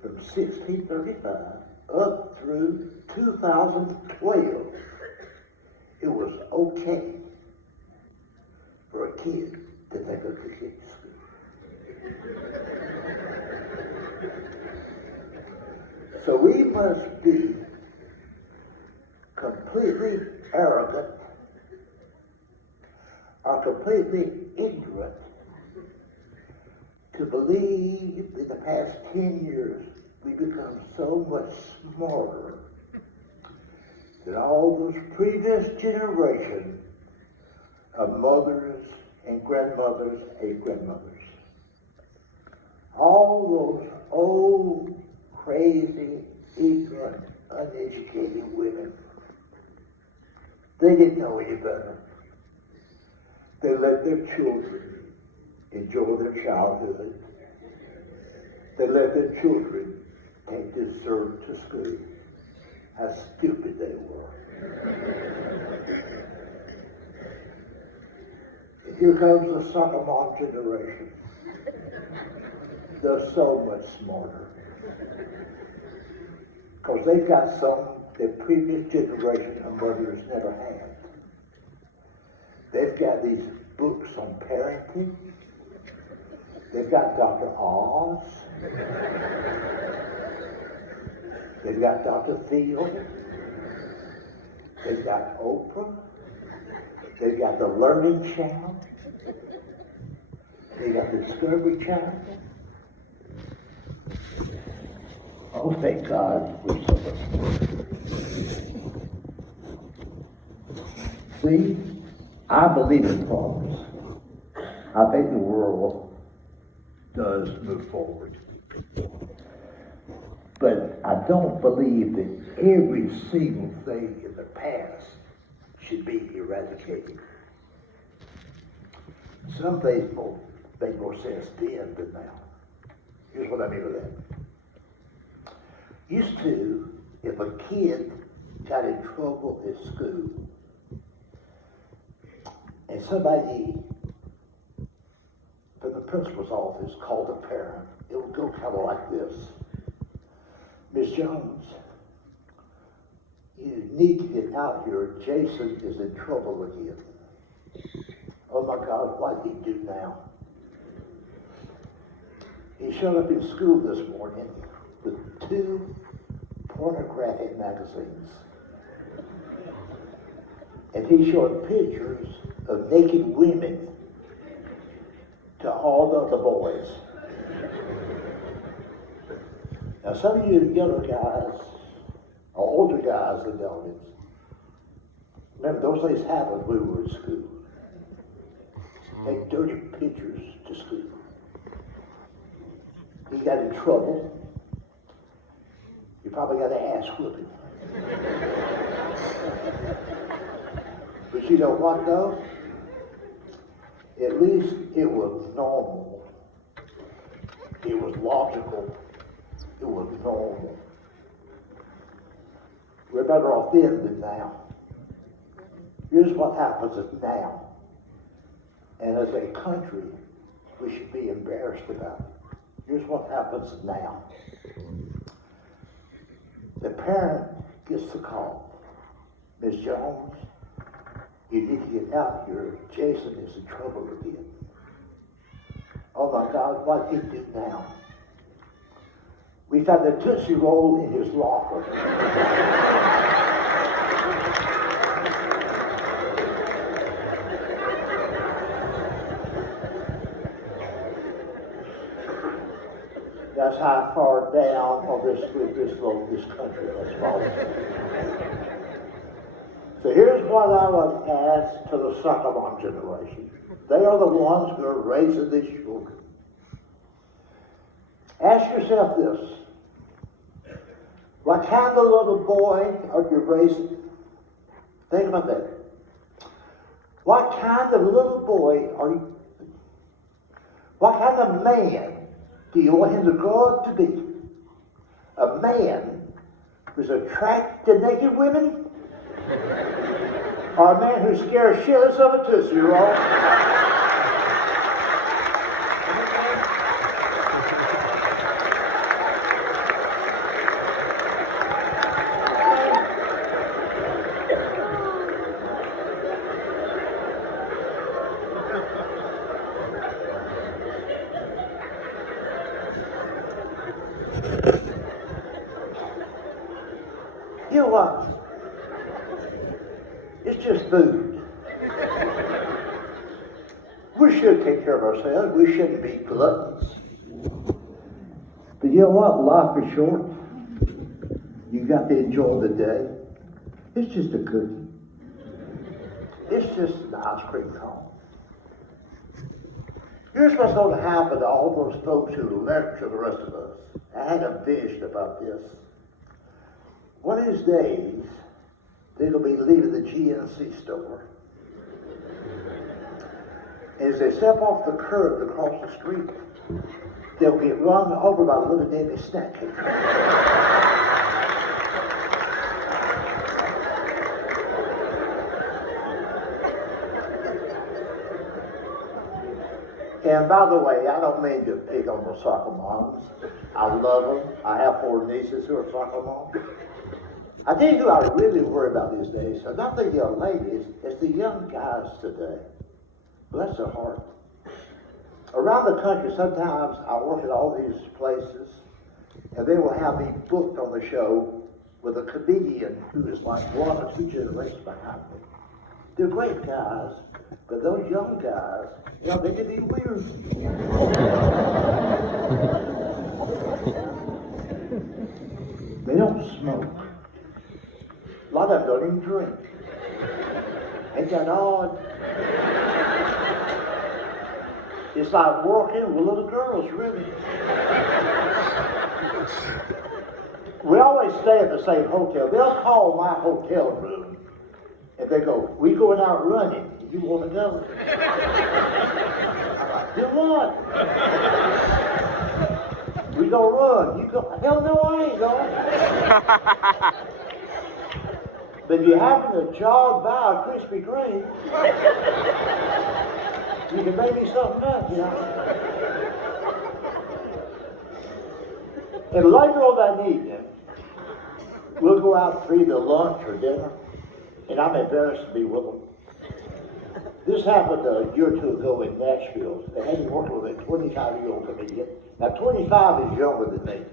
from 1635 up through 2012, it was okay for a kid to take a kid to school. So we must be completely arrogant or completely ignorant to believe in the past 10 years we've become so much smarter than all those previous generations of mothers and grandmothers and grandmothers. All those old, crazy, ignorant, uneducated women, they didn't know any better. They let their children enjoy their childhood. They let their children take dessert to school. How stupid they were. And here comes the sophomore generation. They're so much smarter. Because they've got something that previous generation of mothers never had. They've got these books on parenting. They've got Dr. Oz. They've got Dr. Phil. They've got Oprah. They've got the Learning Channel. They got the Discovery Channel. Oh, thank God we're so much more. See, I believe in progress. I think the world does move forward. But I don't believe that every single thing in the past should be eradicated. Some things make more sense then than now. Here's what I mean by that. Used to, if a kid got in trouble at school. And somebody from the principal's office called the parent. It would go kind of like this. Miss Jones, you need to get out here. Jason is in trouble again. Oh my God, what did he do now? He showed up in school this morning with 2 pornographic magazines. And he showed pictures of naked women to all the other boys. Now some of you younger guys, or older guys in the audience, remember those days happened when we were in school. Take dirty pictures to school. He got in trouble. You probably got an ass whipping. But you know what though? At least it was normal. It was logical. It was normal. We're better off then than now. Here's what happens now. And as a country, we should be embarrassed about it. Here's what happens now. The parent gets the call. Miss Jones, you need to get out here. Jason is in trouble again. Oh my God, what did he do now? We found a Tootsie Roll in his locker. That's how far down on this country has fallen. So here's what I would ask to the soccer mom generation. They are the ones who are raising these children. Ask yourself this. What kind of little boy are you raising? Think about that. What kind of little boy are you? What kind of man do you want him to grow up to be? A man who's attracted to naked women? Or a man who scares shitless of a Tootsie Roll? You know what? It's just food. We should take care of ourselves. We shouldn't be gluttons. But you know what? Life is short. You got to enjoy the day. It's just a cookie. It's just an ice cream cone. Here's what's going to happen to all those folks who lecture the rest of us. I had a vision about this. One of these days, they're going to be leaving the GNC store. As they step off the curb to cross the street, they'll get run over by the little Debbie snack cake truck. And by the way, I don't mean to pick on the soccer moms. I love them. I have 4 nieces who are soccer moms. I tell you who I really worry about these days. So not the young ladies, it's the young guys today. Bless their heart. Around the country, sometimes I work at all these places, and they will have me booked on the show with a comedian who is like 1 or 2 generations behind me. They're great guys, but those young guys, you know, they can be weird. They don't smoke. A lot of them don't even drink. Ain't that odd? It's like working with little girls, really. We always stay at the same hotel. They'll call my hotel room, and they go, "We going out running. You want to go?" I'm like, "Do what?" "We gonna run." "You go?" "Hell no, I ain't going." But if you happen to jog by a Krispy Kreme, you can bring me something else, you know. And later on that evening, we'll go out for either lunch or dinner, and I'm embarrassed to be with them. This happened a year or two ago in Nashville. They had me working with a 25-year-old comedian. Now, 25 is younger than me.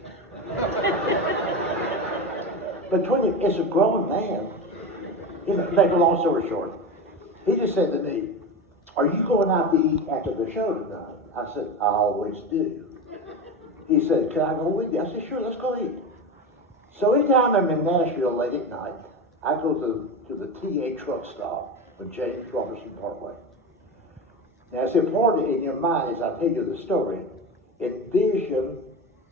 But 20 is a grown man. You know, make a long story short, he just said to me, "Are you going out to eat after the show tonight?" I said, "I always do." He said, "Can I go with you?" I said, "Sure, let's go eat." So anytime I'm in Nashville late at night, I go to the TA truck stop on James Robertson Parkway. Now it's important in your mind as I tell you the story, envision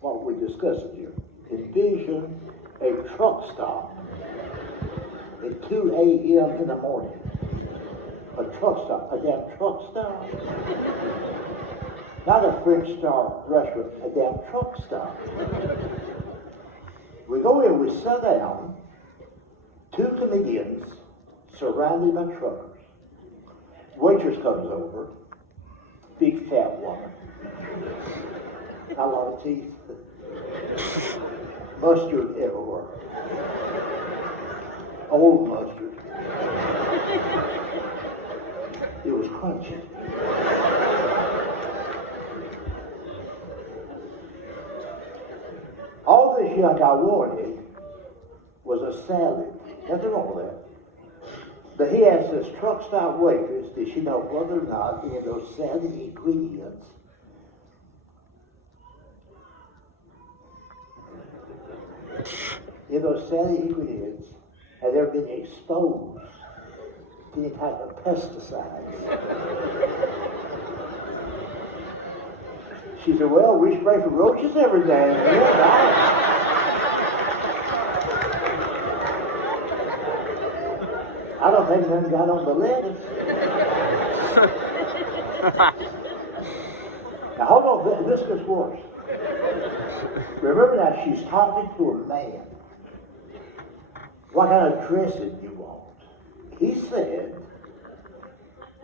what we're discussing here. Envision a truck stop at 2 a.m. in the morning. A truck stop, a damn truck stop. Not a French star restaurant, a damn truck stop. We go in, we sit down, two comedians surrounded by truckers. Waitress comes over, big fat woman, a lot of teeth, mustard everywhere, old mustard. It was crunchy. All this young guy wanted was a salad. Nothing wrong with that. But he asked this truck stop waitress, did she know whether or not any of those salad ingredients had ever been exposed to any type of pesticides. She said, "Well, we spray for roaches every day." I don't think none got on the lettuce. Now hold on, this gets worse. Remember now, she's talking to a man. What kind of dressing do you want? He said,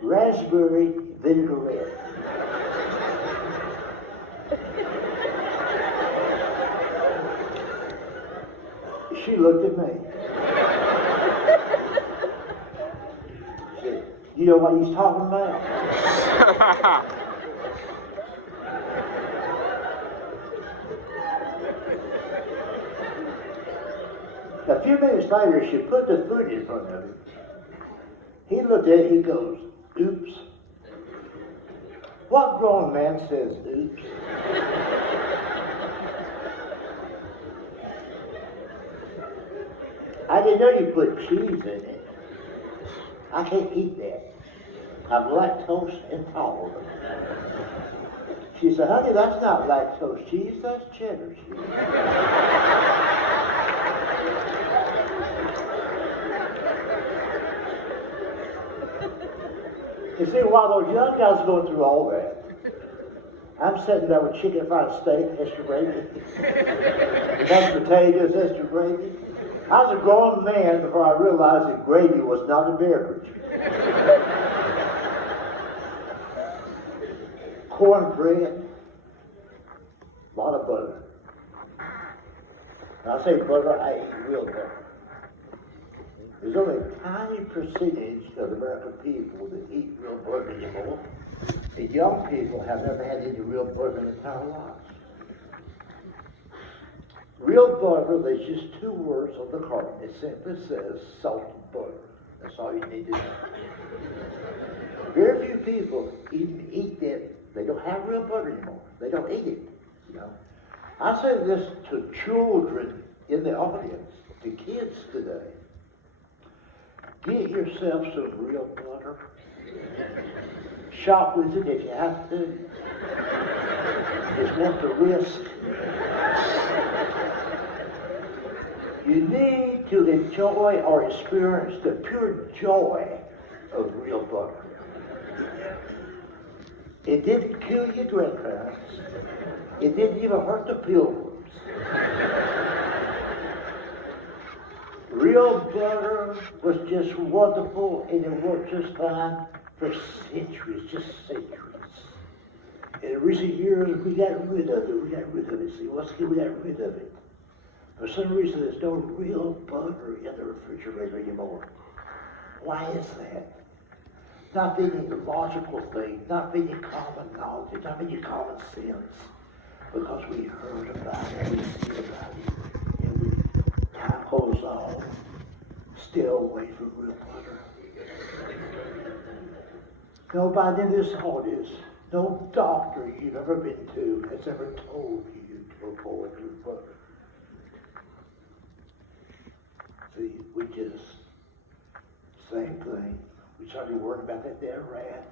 raspberry vinaigrette. She looked at me. She said, "You know what he's talking about?" A few minutes later, she put the food in front of him. He looked at it, he goes, "Oops." What grown man says oops? "I didn't know you put cheese in it. I can't eat that. I'm lactose intolerant." She said, "Honey, that's not lactose cheese, that's cheddar cheese." You see, while those young guys are going through all that, I'm sitting there with chicken fried steak, extra gravy, mashed potatoes, extra gravy. I was a grown man before I realized that gravy was not a beverage. Cornbread, a lot of butter. When I say butter, I eat real butter. There's only a tiny percentage of the American people that eat real butter anymore. The young people have never had any real butter in their entire lives. Real butter, there's just two words on the carton. It simply says salted butter. That's all you need to know. Very few people even eat that. They don't have real butter anymore. They don't eat it. You know. I say this to children in the audience, to kids today. Get yourself some real butter. Shop with it if you have to. It's worth the risk. You need to enjoy or experience the pure joy of real butter. It didn't kill your grandparents. It didn't even hurt the pilgrims. Real real butter was just wonderful and it worked just fine for centuries, just centuries. In recent years, we got rid of it. See, once again, we got rid of it. For some reason, there's no real butter in the refrigerator anymore. Why is that? Not being a logical thing, not being common knowledge, not being common sense. Because we heard about it, we see about it, and we time goes on, still away from real butter. Nobody in this audience, no doctor you've ever been to has ever told you to avoid real butter. See, we just, same thing. We started worrying about that dead rat.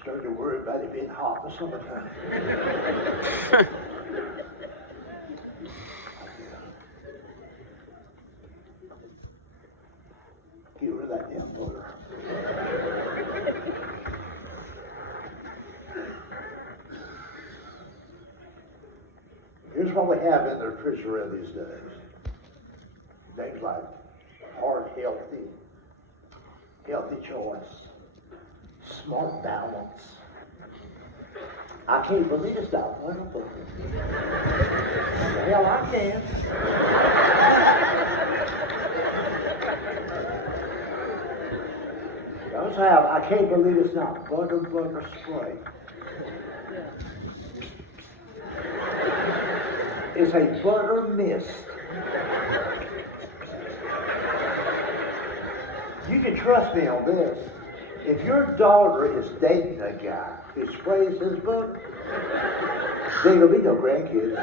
Started to worry about it being hot in the summertime. Get rid of that damn butter. Here's what we have in the refrigerator these days. Things like hard, healthy choice, smart balance. I can't believe it's not wonderful. Hell, I can. I can't believe it's not butter spray. It's a butter mist. You can trust me on this. If your daughter is dating a guy who sprays his butter, there ain't gonna be no grandkids.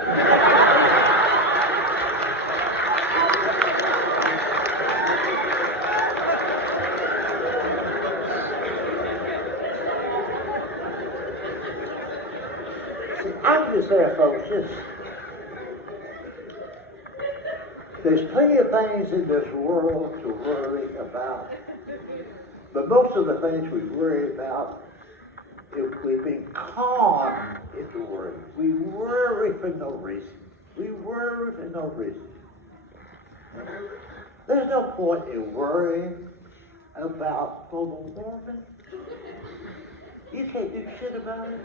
See, I'm just there, folks, there's plenty of things in this world to worry about. But most of the things we worry about, if we've been conned into worry. We worry for no reason. There's no point in worrying about global warming. You can't do shit about it.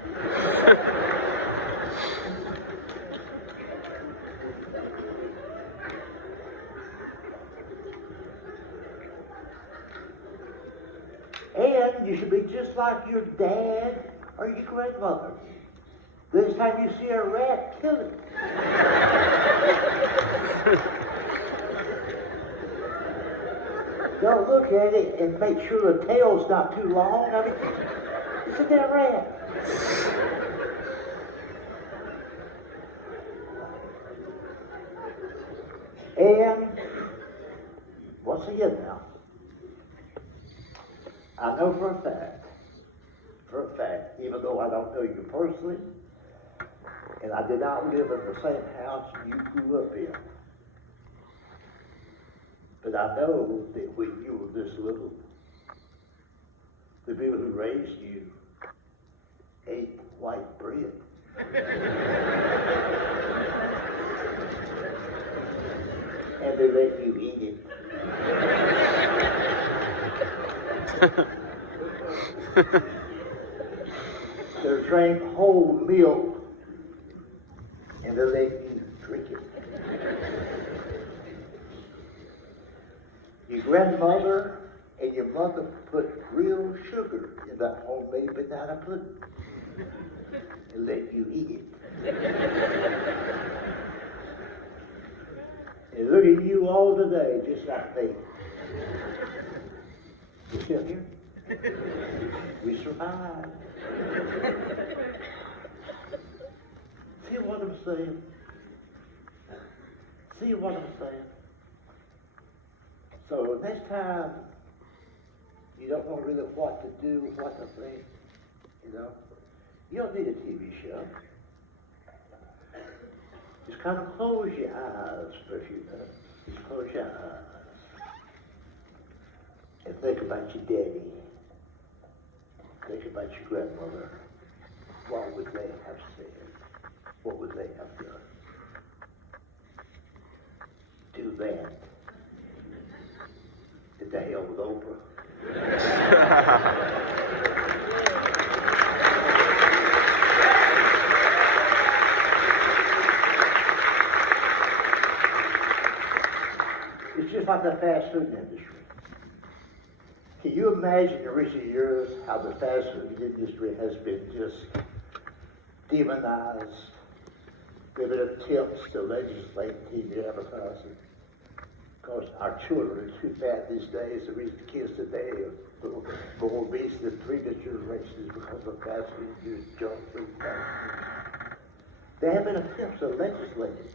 And you should be just like your dad or your grandmother. This time you see a rat, kill it. Don't look at it and make sure the tail's not too long. I mean, it's a damn rat. And once again now, I know for a fact, even though I don't know you personally, and I did not live in the same house you grew up in, but I know that when you were this little, the people who raised you ate white bread. And they let you eat it. They drank whole milk and they let you drink it. Your grandmother and your mother put real sugar in that homemade banana pudding and let you eat it. And look at you all today, just like me. We're still here. We survived. See what I'm saying? So next time you don't know really what to do, what to think, you don't need a TV show. Just kind of close your eyes for a few minutes. Just close your eyes. And think about your daddy. Think about your grandmother. What would they have said? what would they have done? Do that. Did the hell with Oprah? It's just like the fast food industry. Can you imagine in recent years how the fast food industry has been just demonized, given attempts to legislate TV advertising? Because our children are too fat these days. The reason kids today are more obese than previous generations because of fast food use, junk food, fast food. There have been attempts to legislate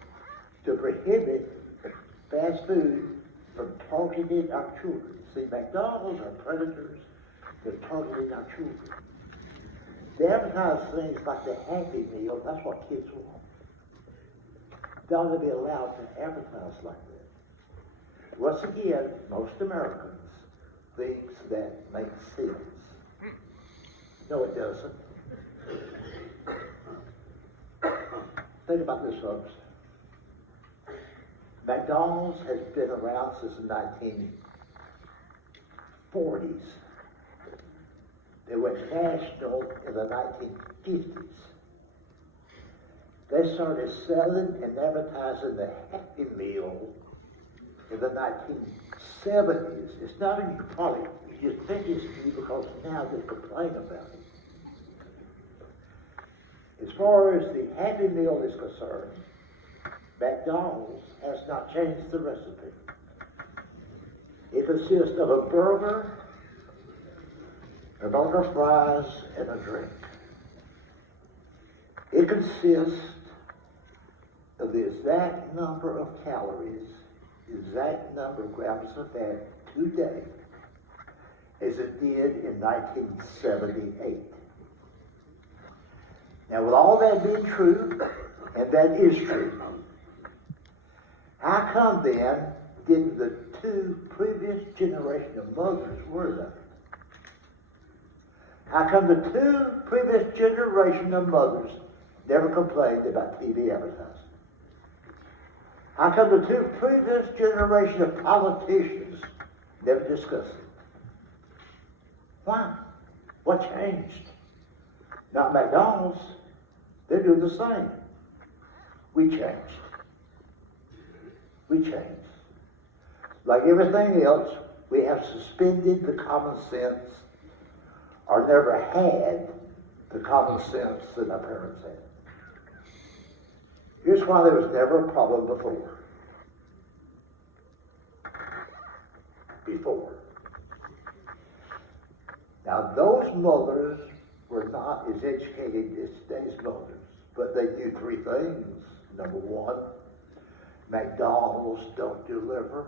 to prohibit fast food from targeting our children. See, McDonald's are predators. They're targeting our children. They advertise things like the Happy Meal. That's what kids want. They ought to be allowed to advertise like that. Once again, most Americans think that makes sense. No, it doesn't. Think about this, folks. McDonald's has been around since the 1940s. They went national in the 1950s. They started selling and advertising the Happy Meal in the 1970s. It's not in your product. You think it's new because now they complain about it. As far as the Happy Meal is concerned, McDonald's has not changed the recipe. It consists of a burger fries, and a drink. It consists of the exact number of calories, exact number of grams of fat today as it did in 1978. Now, with all that being true, and that is true, how come then didn't the two previous generation of mothers worry about it? How come the two previous generation of mothers never complained about TV advertising? How come the two previous generation of politicians never discussed it? Why? What changed? Not McDonald's. They're doing the same. We changed. We changed. Like everything else, we have suspended the common sense, or never had the common sense that our parents had. Here's why there was never a problem before. Now, those mothers were not as educated as today's mothers, but they knew three things. Number one, McDonald's don't deliver.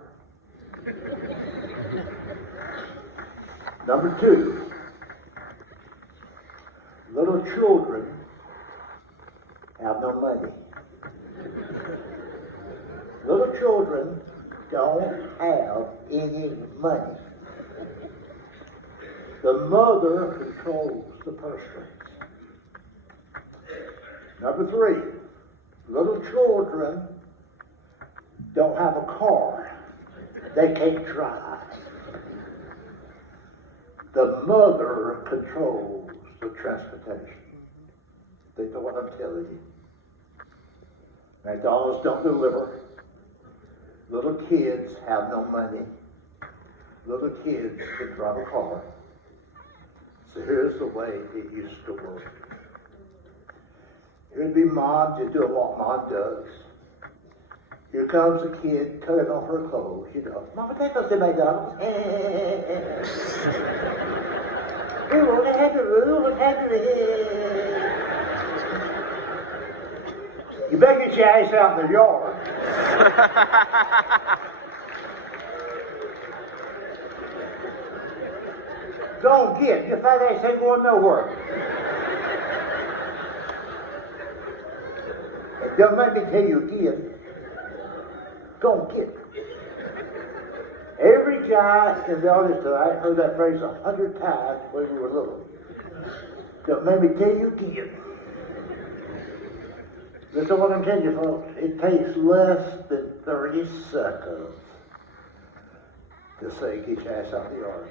Number two, little children have no money. Little children don't have any money. The mother controls the purse strings. Number three, little children don't have a car. They can't drive. The mother controls the transportation. Think of what I'm telling you. McDonald's don't deliver. Little kids have no money. Little kids can drive a car. So here's the way it used to work. Here'd be mom just doing what mom does. Here comes a kid cutting off her clothes. You know, Mama, take us to McDonald's. We won't have to rule, You better get your ass out in the yard. Don't get. Your fat ass ain't going nowhere. Don't let me tell you again. Don't get. Every guy in the audience tonight heard that phrase 100 times when we were little. Don't let me tell you again. Listen what I'm telling you, folks. It takes less than 30 seconds to say, get your ass out the yard.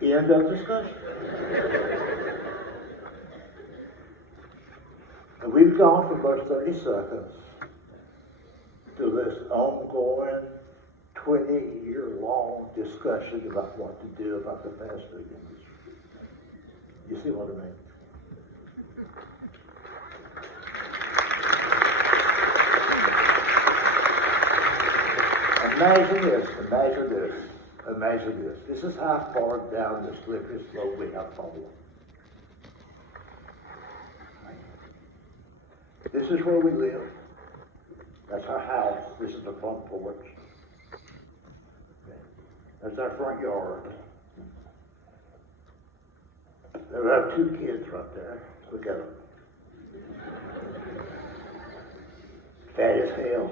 End of discussion. And we've gone from those 30 seconds to this ongoing 20-year-long discussion about what to do about the fast food industry. You see what I mean? Imagine this, imagine this, imagine this. This is how far down the slippery slope we have fallen. This is where we live. That's our house. This is the front porch. That's our front yard. There are 2 kids right there. Look at them. Fat as hell.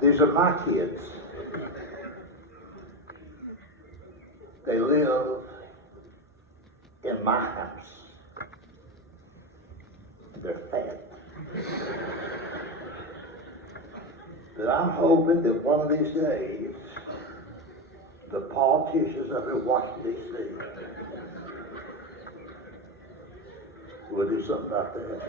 These are my kids. They live in my house. They're fat. But I'm hoping that one of these days, the politicians up in Washington, D.C. will do something about that.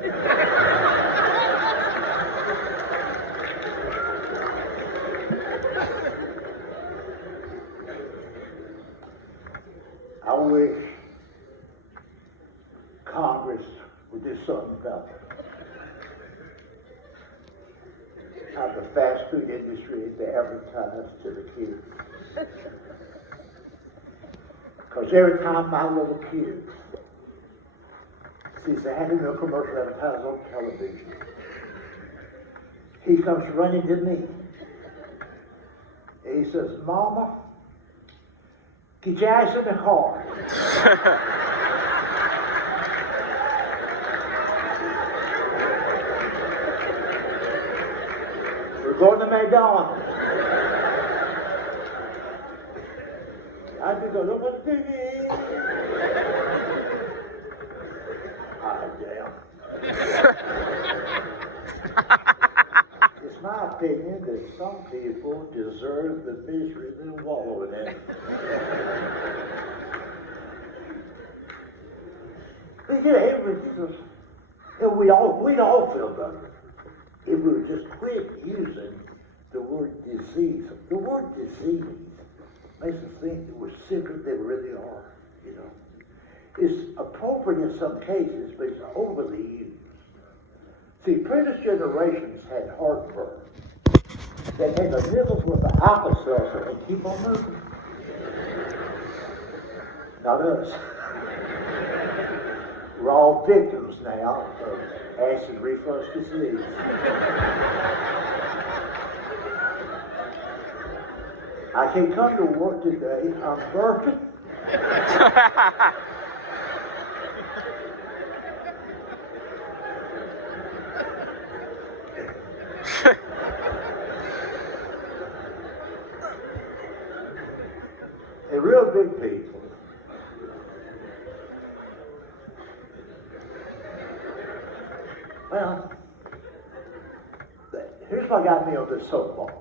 I wish Congress would do something about it. How the fast food industry is advertised to the kids. Because every time my little kid sees the Happy Meal commercial advertised on television, he comes running to me. And he says, Mama, get your ass in the car. We're going to McDonald's. I just go, look what the thing is. Ah, damn. It's my opinion that some people deserve the misery they're wallowing in. But yeah, we'd all feel better if we would just quit using the word disease. The word disease makes us think that we're sicker than we really are, you know. It's appropriate in some cases, but it's overly used. See, previous generations had heartburn. They take a nipples with the Alka-Seltzer and keep on moving. Not us. We're all victims now of acid reflux disease. I can't come to work today. I'm burping. A real big people. Well, here's what got me on this soapbox.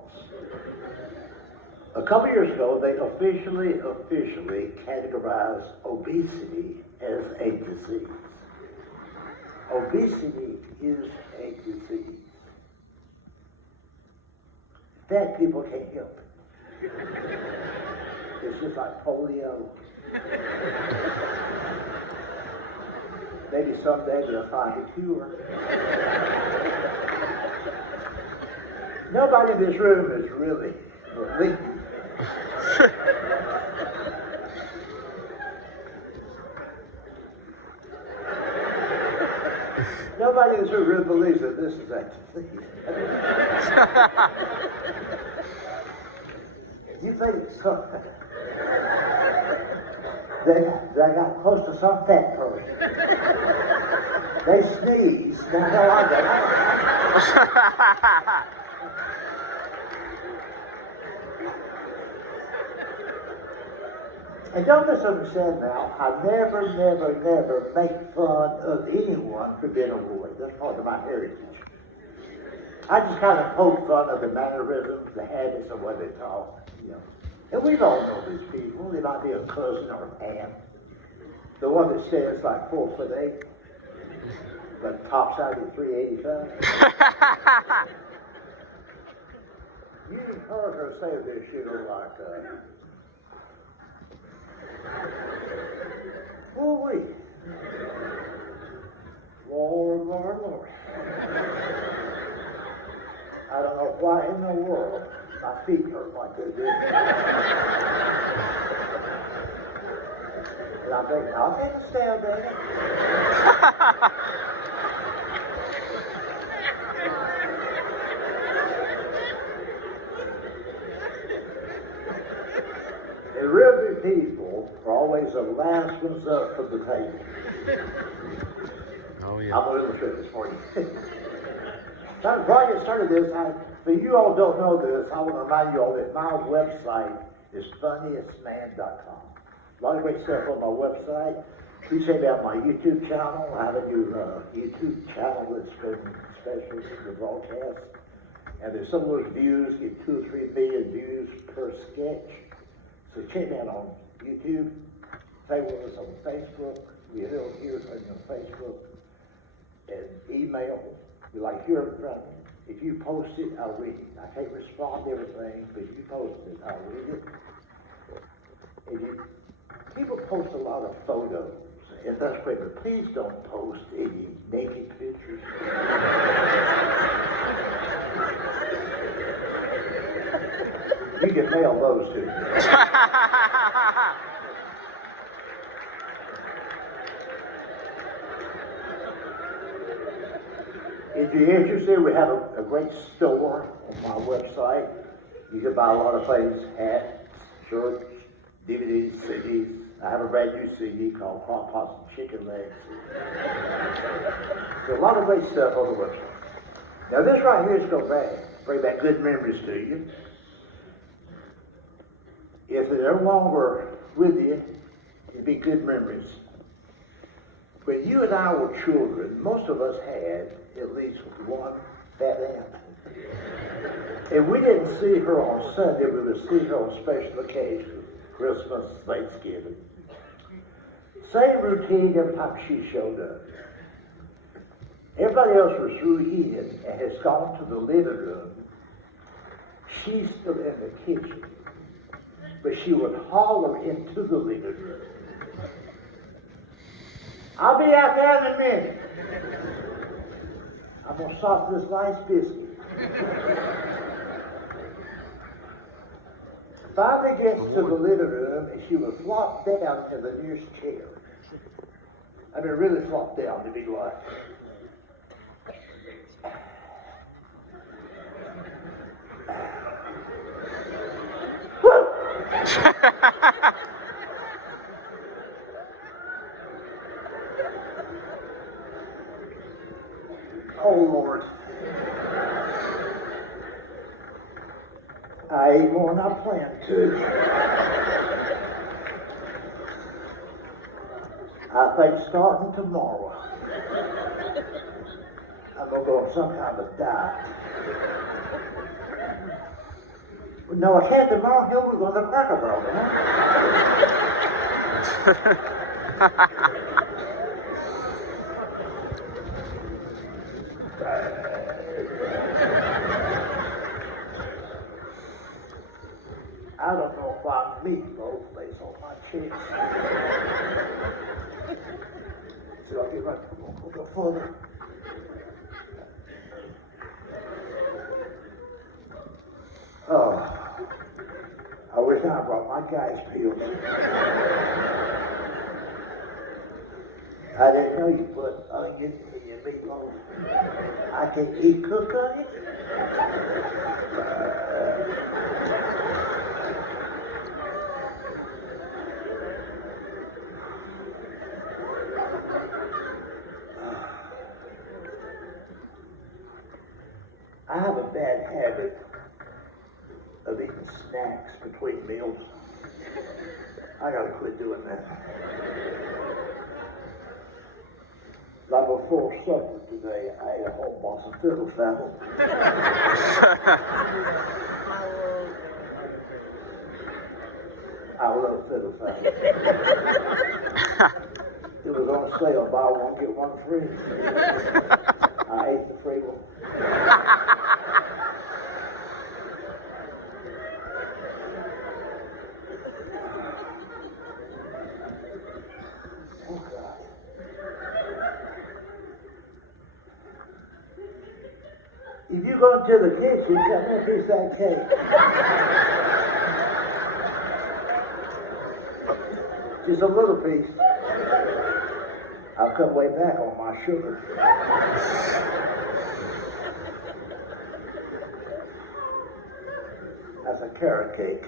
A couple years ago, they officially categorized obesity as a disease. Obesity is a disease. Fat people can't help it. It's just like polio. Maybe someday they'll find a cure. Nobody in this room is really believing. Nobody in this room really believes that this is a disease. You think so? They got close to some fat person. They sneeze. Now, hell, I got And don't misunderstand now, I never make fun of anyone for being a warrior. That's part of my heritage. I just kind of poke fun of the mannerisms, the habits, of what they talk, you know. And we don't know these people. They might be a cousin or an aunt. The one that stands like 4'8", but tops out at 385. You've heard her say this, you know, like, oh wait. Lord. I don't know why in the world my feet hurt like they do. And I'm thinking, I'll take a stab at it. And real good people are always the last ones up from the table. Oh, yeah. I'm going to illustrate this for you. Now, before I get started this, but you all don't know this, I want to remind you all that my website is funniestman.com. A lot of great stuff on my website. Please check out my YouTube channel. I have a new YouTube channel that's been special in the broadcast. And there's some of those views, get 2 or 3 million views per sketch. So check that out on YouTube. Stay with us on Facebook. We're here on Facebook. And email. We like hearing from you. If you post it, I'll read it. I can't respond to everything, but if you post it, I'll read it. People post a lot of photos, and that's great, but please don't post any naked pictures. You can mail those to me. If you're interested, we have a great store on my website. You can buy a lot of things, hats, shirts, DVDs, CDs. I have a brand new CD called Crock Pots and Chicken Legs. So a lot of great stuff on the website. Now this right here is going to bring back good memories to you. If they're no longer with you, it'd be good memories. When you and I were children, most of us had at least one fat aunt. And we didn't see her on Sunday, we would see her on special occasions, Christmas, Thanksgiving. Same routine every time she showed up. Everybody else was through eating and has gone to the living room. She's still in the kitchen, but she would holler into the living room. I'll be out there in a minute. I'm going to soften this nice biscuit. Finally gets to the living room, and she would flop down to the nearest chair. I mean, really flop down to be like. Oh, Lord. I ate more than I planned to. I think starting tomorrow, I'm going to go on some kind of diet. No, I can't tomorrow. He'll be going to Cracker Barrel, I don't know if I'm meatloaf lays on my cheeks. So I'll get my go further. Oh, I wish I brought my guy's pills. I didn't know you put onion in your meatloaf. I can eat cooked onions. habit of eating snacks between meals. I gotta quit doing that. Like before supper today, I ate a whole box of fiddle faddle. I love fiddle faddle. It was on sale, buy one, get one free. I ate the free one. Oh, God. If you go into the kitchen, cut me a piece of that cake. Just a little piece. I'll cut way back on my sugar. That's a carrot cake.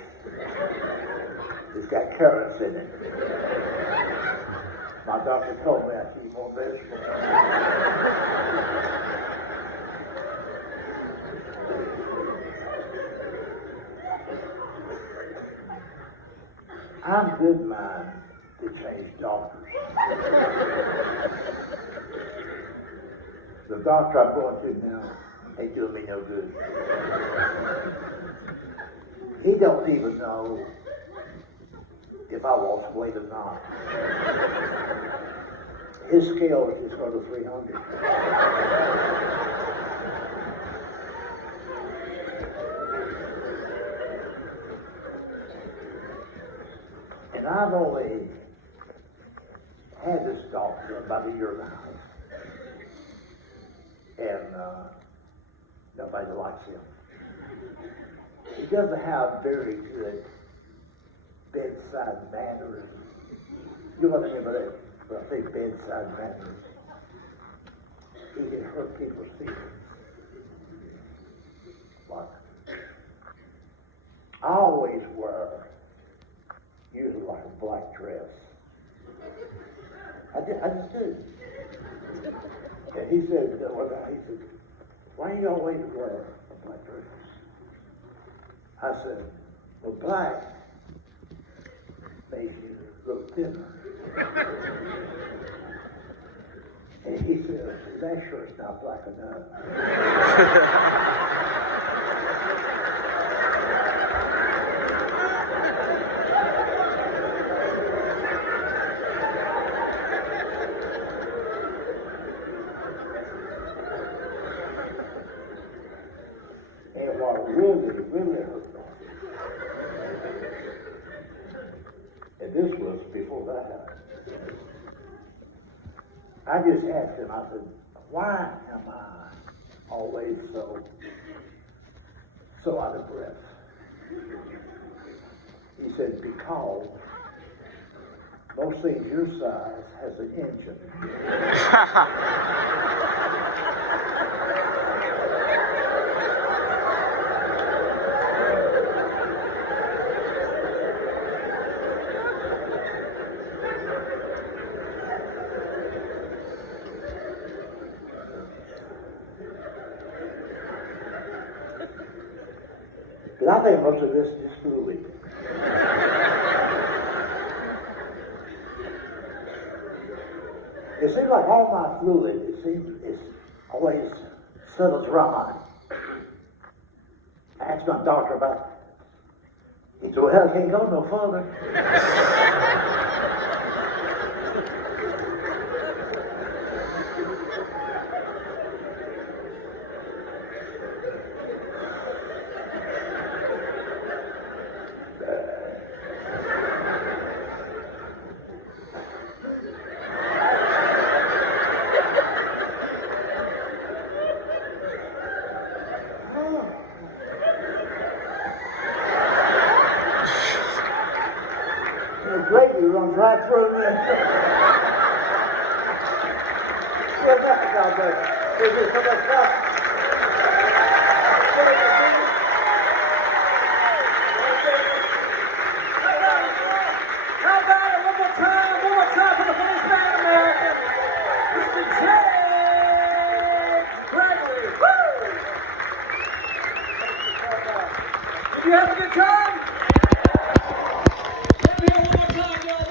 It's got carrots in it. My doctor told me I should eat more vegetables. I'm good mind to change doctors. The doctor I'm going to now ain't doing me no good. He don't even know if I lost weight or not. His scale is just over 300. And I've only had this doctor about a year and a half. And nobody likes him. He doesn't have very good bedside manners. You know what I mean by that? When I say bedside manners, he can hurt people's feelings. Like, I always wear usually like a black dress. I just do. And he said, why do you always wear a black dress? I said, well, black makes you look thinner. And he said, that shirt's not black enough. And what really hurt me, and this was before that happened, I just asked him, I said, why am I always so out of breath? He said, because most things your size has an engine. But I think most of this is fluid. It seems like all my fluid, it's always settles around. I asked my doctor about it. He said, well, I can't go no further. Gregory runs right through me. Where's that guy, baby? Is there so much stuff? How about it? One more time for the first man American, Mr. Gregory. Woo! You have a good time?